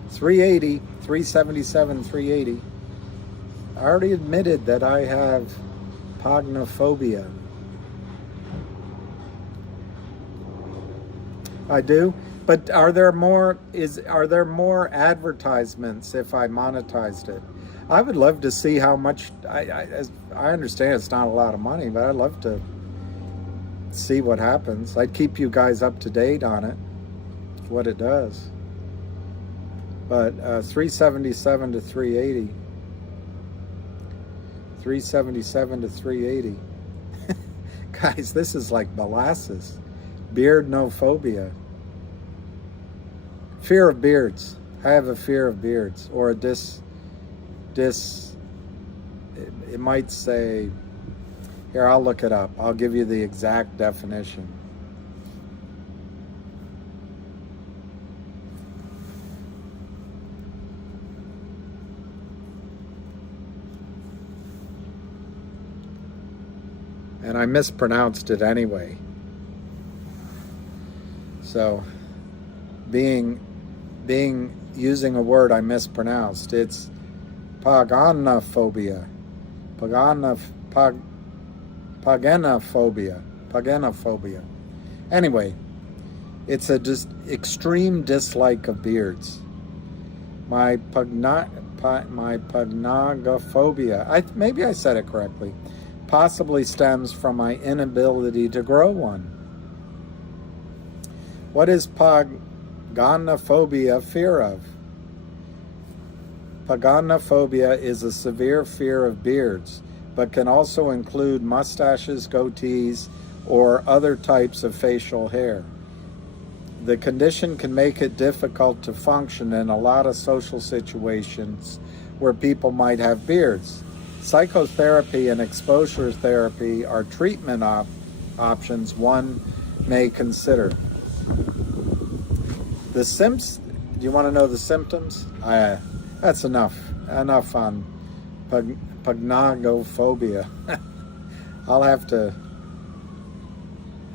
380, 377, 380. I already admitted that I have pognophobia. I do, but are there more advertisements if I monetized it? I would love to see how much. I understand it's not a lot of money, but I'd love to see what happens. I'd keep you guys up to date on it, what it does. But 377 to 380. 377 to 380. Guys, this is like molasses. Beard no phobia. Fear of beards. I have a fear of beards. Or a it might say, here, I'll look it up. I'll give you the exact definition. And I mispronounced it anyway. So, using a word I mispronounced, it's paganophobia. Paganophobia. Anyway, it's a extreme dislike of beards. My pagnogophobia, maybe I said it correctly, possibly stems from my inability to grow one. What is paganophobia fear of? Paganophobia is a severe fear of beards, but can also include mustaches, goatees, or other types of facial hair. The condition can make it difficult to function in a lot of social situations where people might have beards. Psychotherapy and exposure therapy are treatment options one may consider. Do you want to know the symptoms? That's enough on pagnogophobia.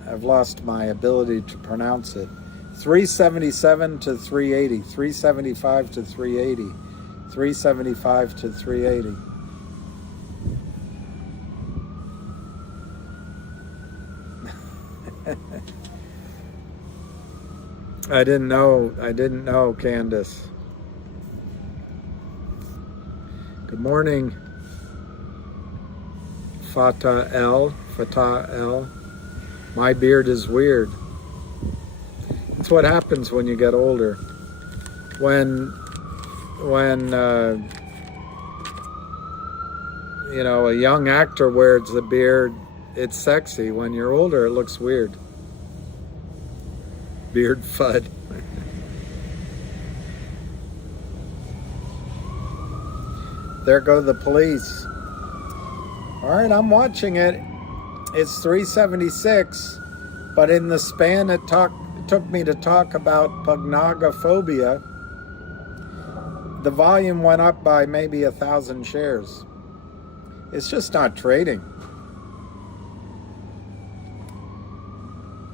I've lost my ability to pronounce it. 377 to 380, 375 to 380, 375 to 380. I didn't know, Candace. Good morning, Fatah L. My beard is weird. It's what happens when you get older. When a young actor wears a beard, it's sexy. When you're older, it looks weird. Beard FUD. There go the police. All right, I'm watching it. It's 376, but in the span it took me to talk about pagnogophobia, the volume went up by maybe 1,000 shares. It's just not trading.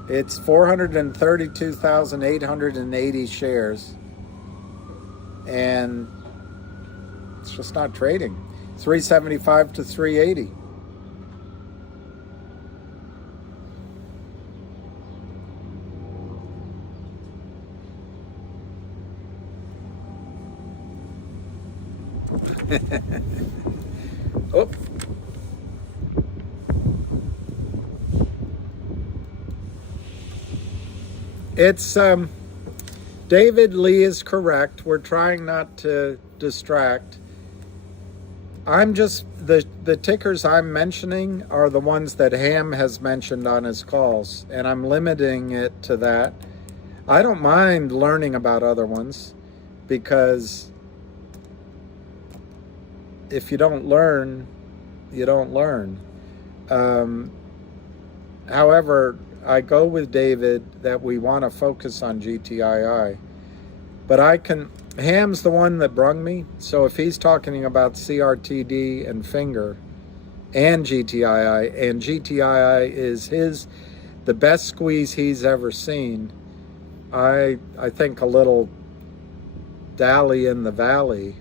It's 432,880 shares, and it's just not trading. 375 to 380. Oh. It's David Lee is correct. We're trying not to distract. I'm just the tickers I'm mentioning are the ones that Ham has mentioned on his calls, and I'm limiting it to that. I don't mind learning about other ones, because if you don't learn, you don't learn. However, I go with David that we want to focus on GTII, but Ham's the one that brung me, so if he's talking about CRTD and Finger and GTII, and GTII is the best squeeze he's ever seen, I think a little dally in the valley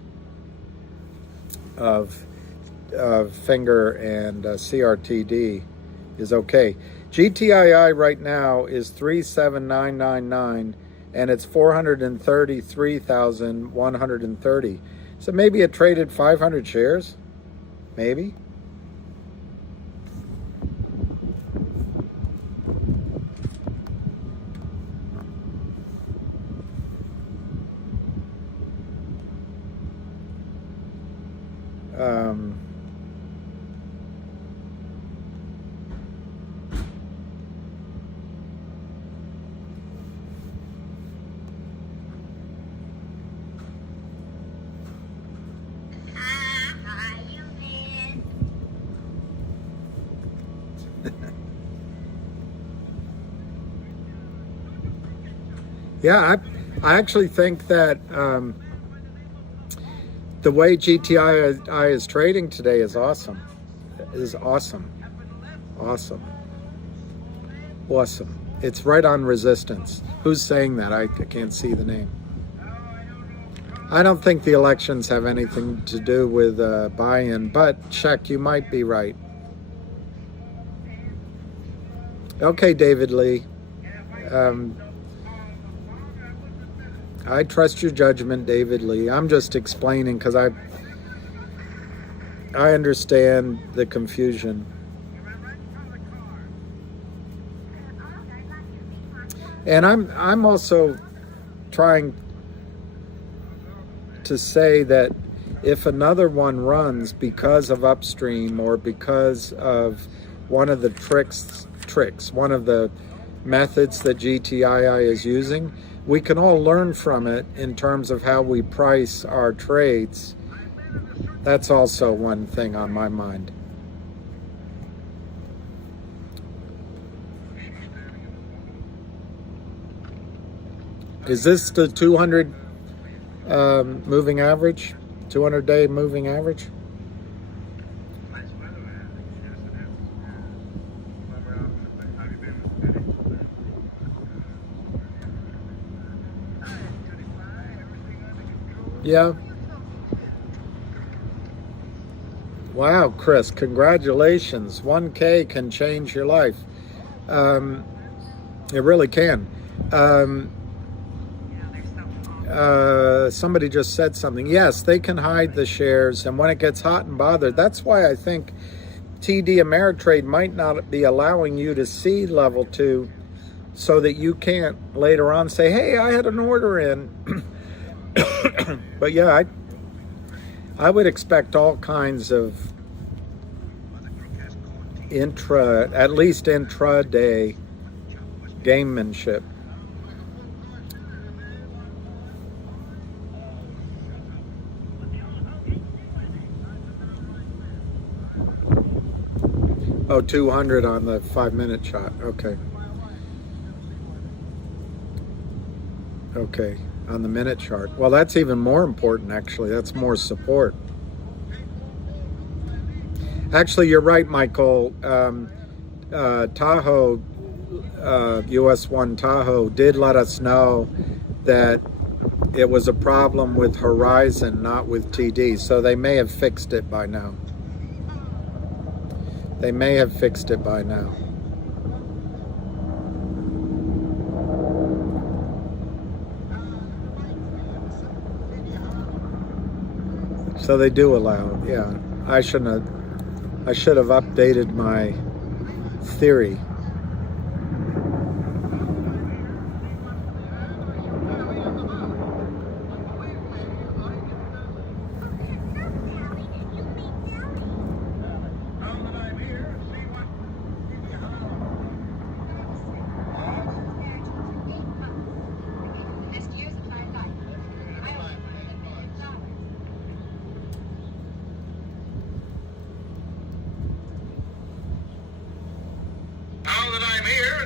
of Finger and CRTD is okay. GTII right now is 37999, and it's 433,130. So maybe it traded 500 shares, maybe. Yeah, I actually think that the way GTII is trading today is awesome. Awesome. It's right on resistance. Who's saying that? I can't see the name. I don't think the elections have anything to do with buy-in, but check, you might be right. Okay, David Lee. I trust your judgment, David Lee. I'm just explaining because I understand the confusion. And I'm also trying to say that if another one runs because of upstream or because of one of the tricks, one of the methods that GTII is using, we can all learn from it in terms of how we price our trades. That's also one thing on my mind. Is this the 200 moving average? 200-day moving average? Yeah. Wow, Chris, congratulations. 1K can change your life. It really can. Somebody just said something. Yes, they can hide the shares, and when it gets hot and bothered, that's why I think TD Ameritrade might not be allowing you to see level 2 so that you can't later on say, hey, I had an order in. But yeah, I would expect all kinds of at least intraday gamemanship. Oh, 200 on the 5-minute chart. Okay. Okay, on the minute chart. Well, that's even more important, actually. That's more support. Actually, you're right, Michael. Tahoe, US 1 Tahoe did let us know that it was a problem with Horizon, not with TD. So they may have fixed it by now. They may have fixed it by now. So they do allow it, yeah. I should have updated my theory.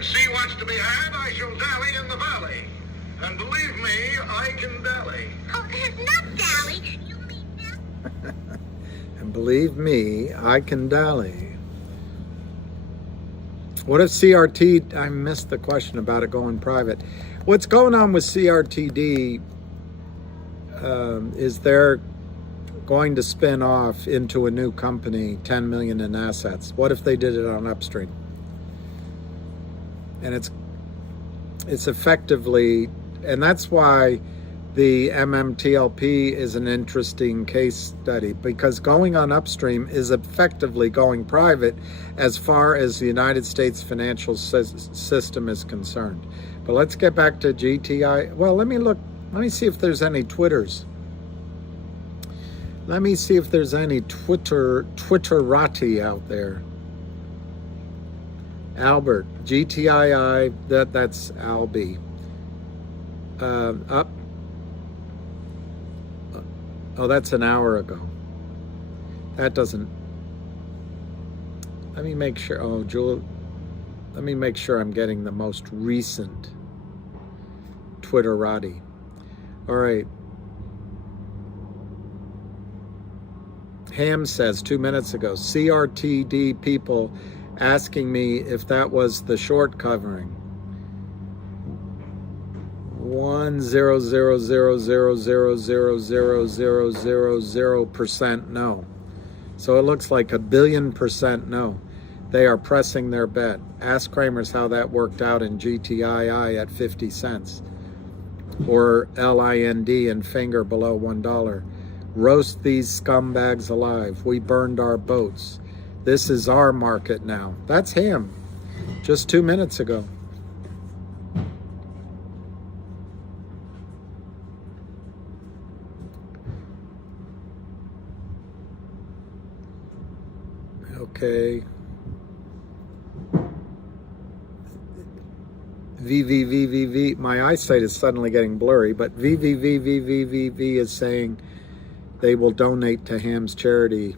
See what's to be had, I shall dally in the valley. And believe me, I can dally. Oh, not dally. You mean dally. And believe me, I can dally. What if CRT, I missed the question about it going private. What's going on with CRTD is they're going to spin off into a new company, 10 million in assets. What if they did it on upstream? And it's effectively, and that's why the MMTLP is an interesting case study, because going on upstream is effectively going private as far as the United States financial system is concerned. But let's get back to GTI. Well, let me see if there's any Twitters. Let me see if there's any Twitterati out there. Albert, GTII, that's Albi. Up. Oh, that's an hour ago. That doesn't. Let me make sure. Oh, Jewel. Let me make sure I'm getting the most recent Twitterati. All right. Ham says 2 minutes ago, CRTD people asking me if that was the short covering. 1,000,000,000,000% no. So it looks like 1,000,000,000% no. They are pressing their bet. Ask Kramers how that worked out in GTII at 50 cents. Or LIND and finger below $1. Roast these scumbags alive. We burned our boats. This is our market now. That's him. Just 2 minutes ago. Okay. VVVVV, my eyesight is suddenly getting blurry, but VVVVVVV is saying they will donate to Ham's charity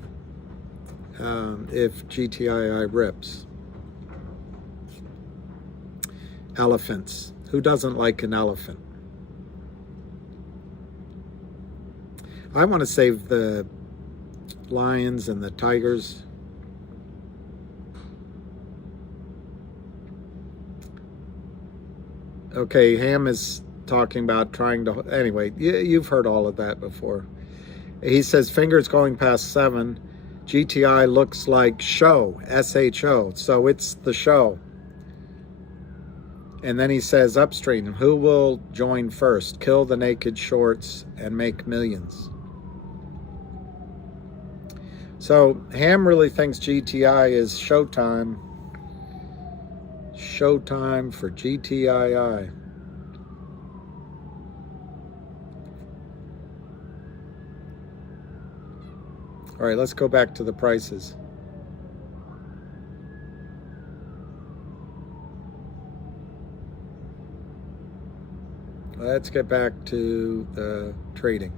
if GTII rips. Elephants. Who doesn't like an elephant? I want to save the lions and the tigers. Okay, Ham is talking about trying to, anyway, you've heard all of that before. He says fingers going past 7. GTI looks like show, SHO, so it's the show. And then he says upstream, who will join first? Kill the naked shorts and make millions. So Ham really thinks GTI is showtime. Showtime for GTII. All right, let's go back to the prices. Let's get back to the trading.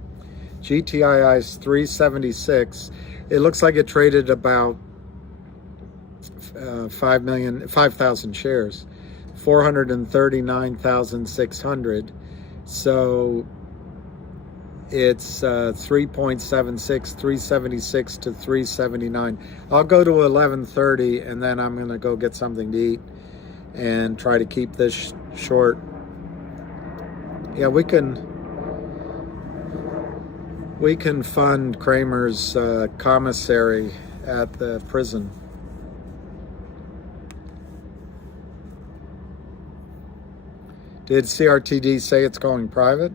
GTII is 376. It looks like it traded about 5,000 shares, 439,600. So it's 3.76, 376 to 379. I'll go to 11:30 and then I'm going to go get something to eat and try to keep this short. Yeah, we can fund Kramer's commissary at the prison. Did CRTD say it's going private?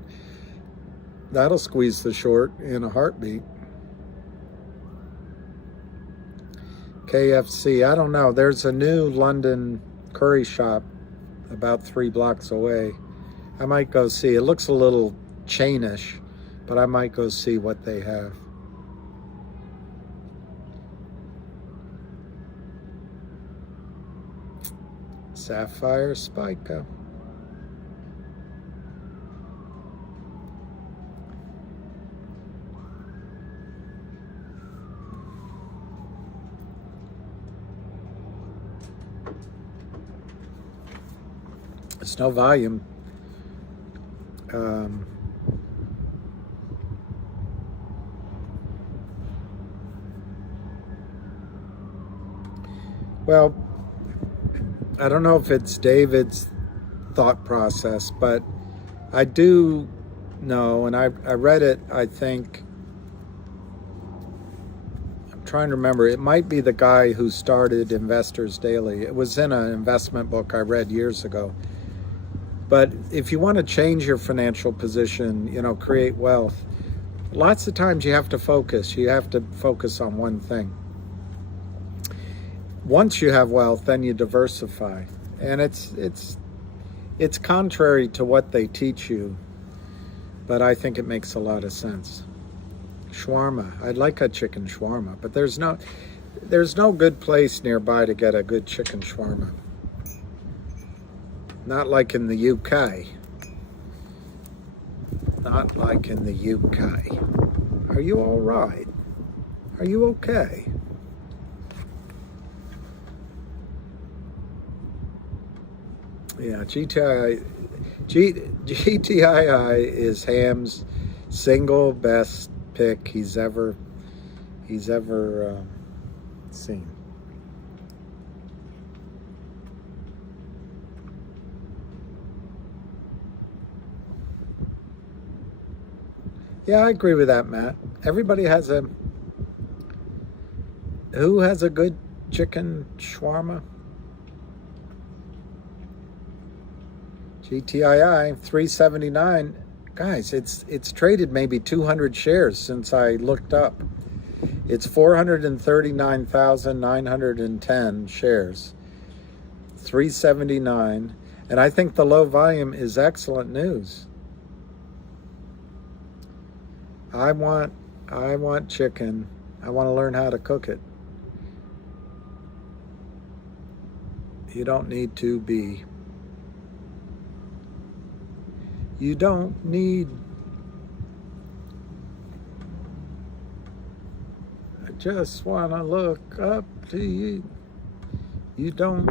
That'll squeeze the short in a heartbeat. KFC, I don't know. There's a new London curry shop about 3 blocks away. I might go see. It looks a little chainish, but I might go see what they have. Sapphire Spica. There's no volume. Well, I don't know if it's David's thought process, but I do know, and I read it, I think, I'm trying to remember, it might be the guy who started Investors Daily. It was in an investment book I read years ago. But if you want to change your financial position, create wealth, lots of times you have to focus. You have to focus on one thing. Once you have wealth, then you diversify. And it's contrary to what they teach you, but I think it makes a lot of sense. Shawarma. I'd like a chicken shawarma, but there's no good place nearby to get a good chicken shawarma. Not like in the UK. Not like in the UK. Are you all right? Are you okay? Yeah, GTII is Ham's single best pick he's ever seen. Yeah, I agree with that, Matt. Everybody has a... Who has a good chicken shawarma? GTII, 379. Guys, it's traded maybe 200 shares since I looked up. It's 439,910 shares. 379. And I think the low volume is excellent news. I want chicken. I want to learn how to cook it. You don't need to be. You don't need. I just want to look up to you. You don't.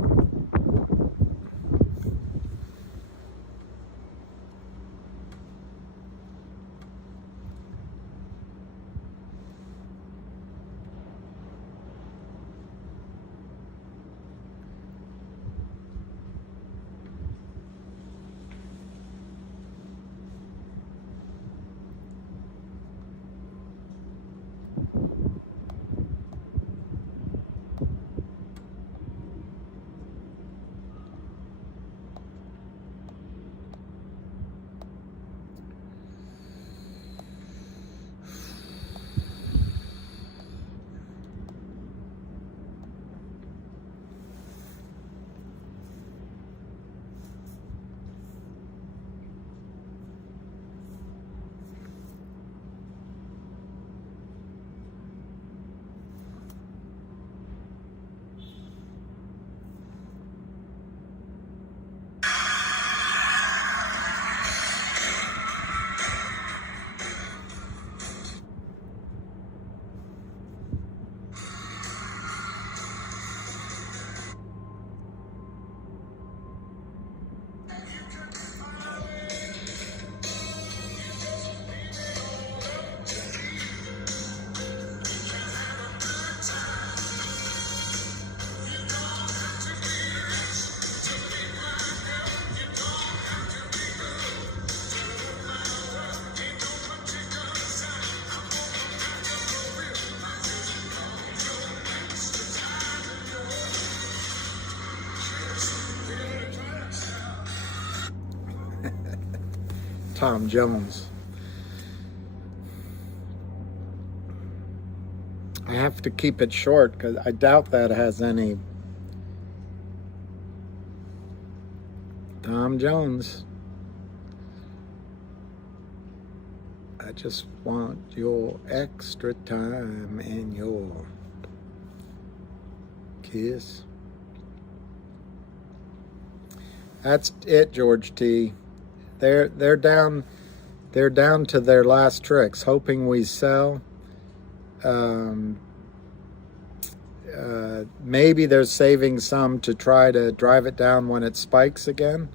Tom Jones. I have to keep it short because I doubt that has any. Tom Jones. I just want your extra time and your kiss. That's it, George T. They're down to their last tricks, hoping we sell. Maybe they're saving some to try to drive it down when it spikes again.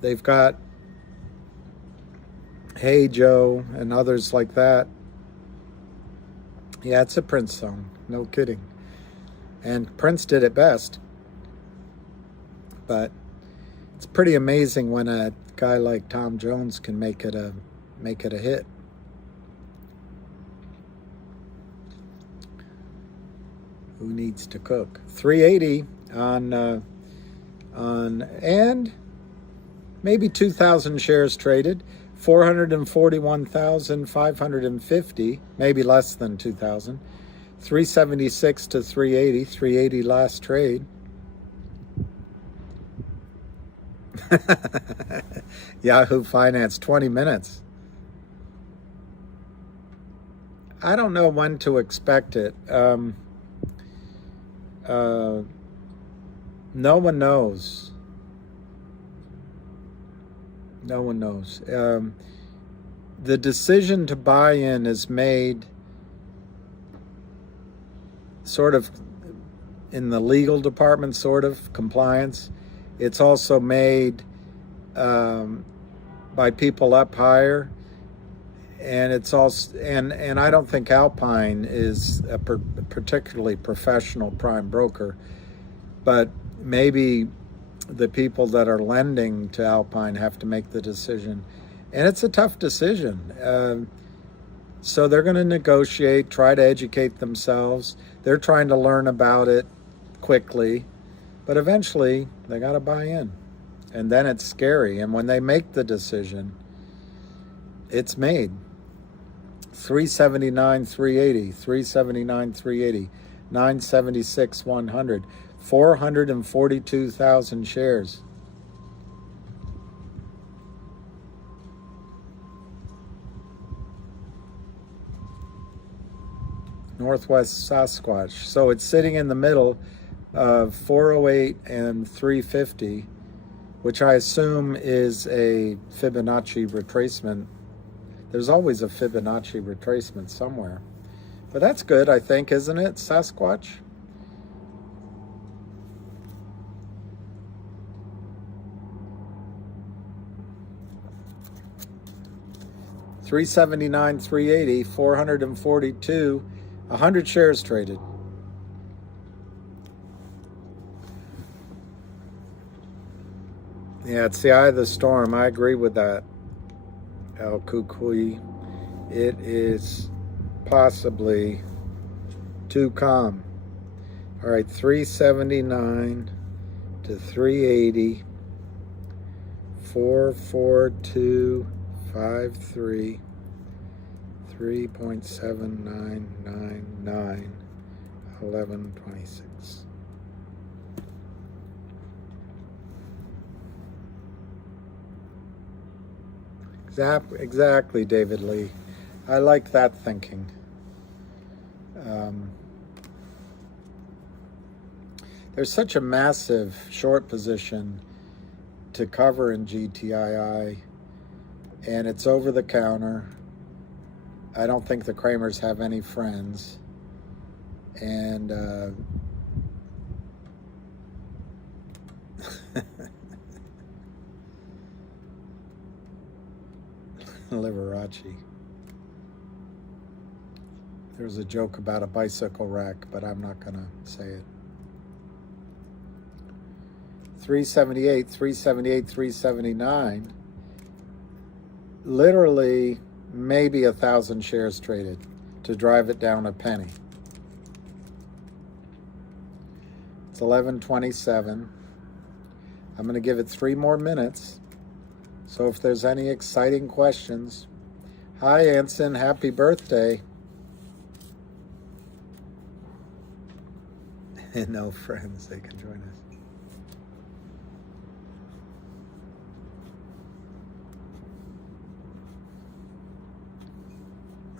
They've got Hey Joe and others like that. Yeah, it's a Prince song, no kidding. And Prince did it best. But it's pretty amazing when a guy like Tom Jones can make it a hit. Who needs to cook? 380 on and maybe 2,000 shares traded. 441,550, maybe less than 2,000. 376 to 380. 380 last trade. Yahoo Finance, 20 minutes. I don't know when to expect it. No one knows. No one knows. The decision to buy in is made sort of in the legal department, sort of compliance. It's also made by people up higher, and it's also and I don't think Alpine is a particularly professional prime broker, but maybe the people that are lending to Alpine have to make the decision, And it's a tough decision. So they're going to negotiate, try to educate themselves. They're trying to learn about it quickly, but eventually they got to buy in. And then it's scary. And when they make the decision, it's made. 379, 380, 379, 380, 976, 100, 442,000 shares. Northwest Sasquatch. So it's sitting in the middle of 408 and 350, which I assume is a Fibonacci retracement. There's always a Fibonacci retracement somewhere. But that's good, I think, isn't it, Sasquatch? $379, $380, 442, 100 shares traded. Yeah, it's the eye of the storm. I agree with that, El Kukui. It is possibly too calm. All right, 379 to 380, 44253, 3.7999, 1126. Exactly, David Lee. I like that thinking. There's such a massive short position to cover in GTII, and it's over the counter. I don't think the Kramers have any friends, and Liberace. There was a joke about a bicycle rack, but I'm not going to say it. 378, 378, 379. Literally, maybe 1,000 shares traded to drive it down a penny. It's 11:27. I'm going to give it 3 more minutes. So if there's any exciting questions, hi Anson, happy birthday. And no friends, they can join us.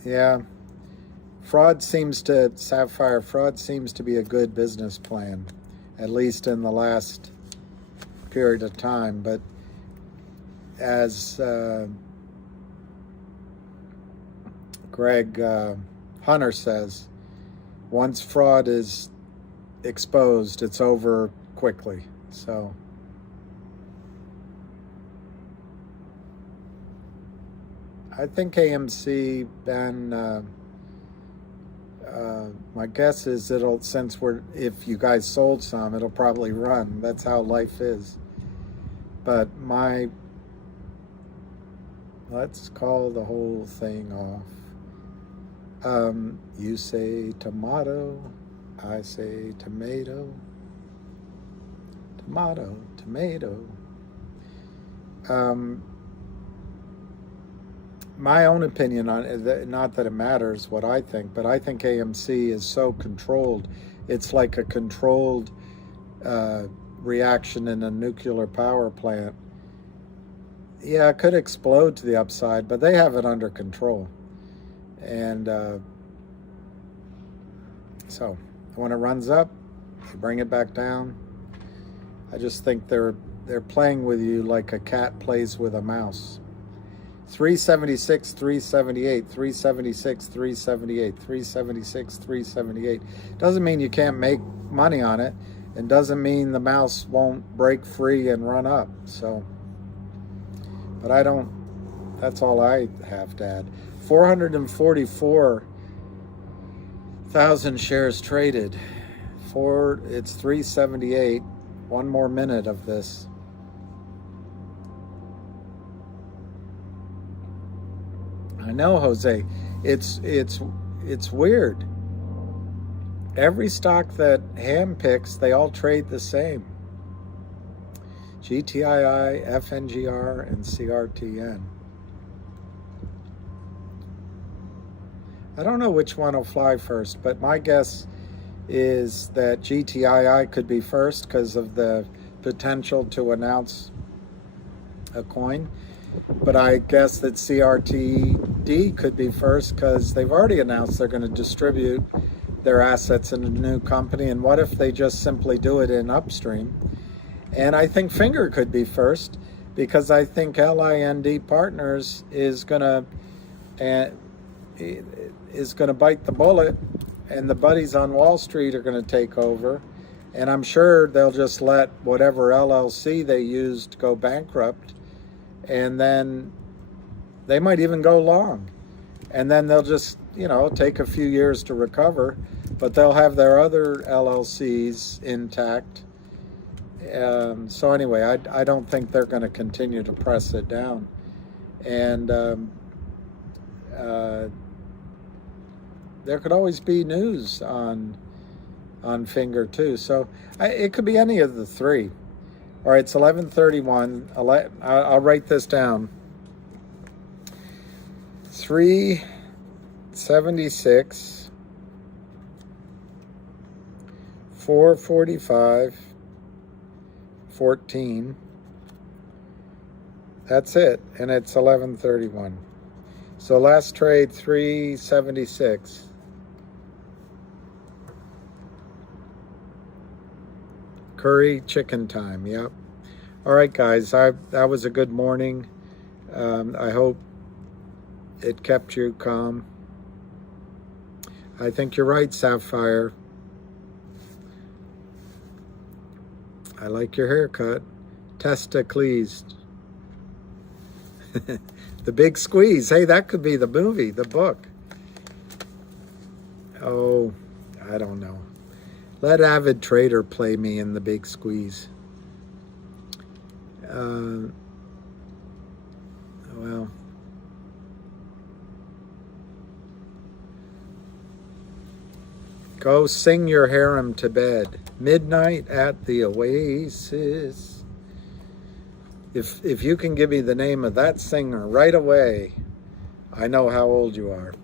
Yeah, Sapphire, fraud seems to be a good business plan, at least in the last period of time. But as Greg Hunter says, once fraud is exposed, it's over quickly. So I think AMC, Ben, my guess is if you guys sold some, it'll probably run. That's how life is. But let's call the whole thing off. You say tomato, I say tomato. Tomato, tomato. My own opinion on it, not that it matters what I think, but I think AMC is so controlled. It's like a controlled reaction in a nuclear power plant. Yeah, it could explode to the upside, but they have it under control. And so when it runs up, they bring it back down. I just think they're playing with you like a cat plays with a mouse. 376, 378, 376, 378, 376, 378. Doesn't mean you can't make money on it, and doesn't mean the mouse won't break free and run up. So, but that's all I have to add. 444,000 shares traded. It's 378. One more minute of this. I know, Jose. It's weird. Every stock that Ham picks, they all trade the same. GTII, FNGR, and CRTN. I don't know which one will fly first, but my guess is that GTII could be first because of the potential to announce a coin. But I guess that CRTD could be first because they've already announced they're going to distribute their assets in a new company. And what if they just simply do it in upstream? And I think Finger could be first because I think LIND Partners is going to bite the bullet, and the buddies on Wall Street are going to take over. And I'm sure they'll just let whatever LLC they used go bankrupt, and then they might even go long. And then they'll just, take a few years to recover, but they'll have their other LLCs intact. So anyway, I don't think they're going to continue to press it down. And there could always be news on Finger too. So it could be any of the three. All right, it's 11:31. I'll write this down. 376, 445, 14. That's it, and it's 11:31. So last trade 376. Curry chicken time. Yep. All right, guys. That was a good morning. I hope it kept you calm. I think you're right, Sapphire. I like your haircut. Testicles. The Big Squeeze. Hey, that could be the movie, the book. Oh, I don't know. Let Avid Trader play me in The Big Squeeze. Well. Go sing your harem to bed. Midnight at the Oasis. If you can give me the name of that singer right away, I know how old you are.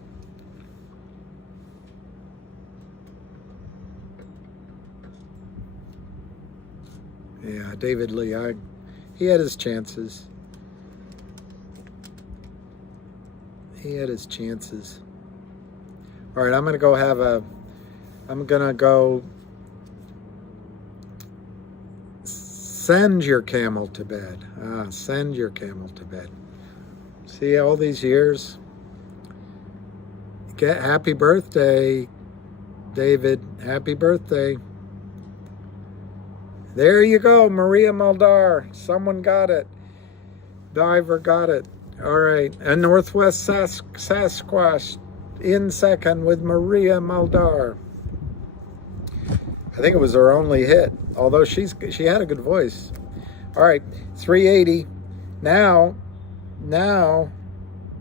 Yeah, David Lee, he had his chances. He had his chances. All right, I'm going to go send your camel to bed. Send your camel to bed. See, all these years. Happy birthday, David. Happy birthday. There you go, Maria Muldar. Someone got it. Diver got it. All right. And Northwest Sasquatch in second with Maria Muldar. I think it was her only hit, although she had a good voice. All right, 380. Now,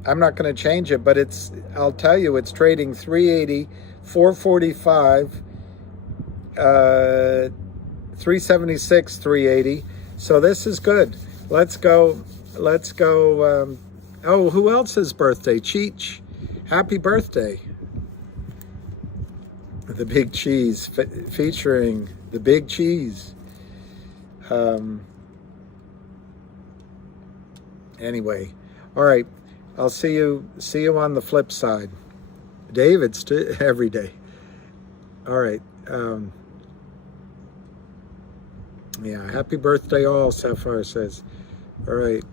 I'm not going to change it, but I'll tell you, it's trading 380, 445, 376, 380. So this is good. Let's go. Oh, who else's birthday? Cheech. Happy birthday. The Big Cheese, featuring the Big Cheese. Anyway, all right. I'll see you on the flip side. David's every day. All right. Yeah, happy birthday all, Sapphire says. All right.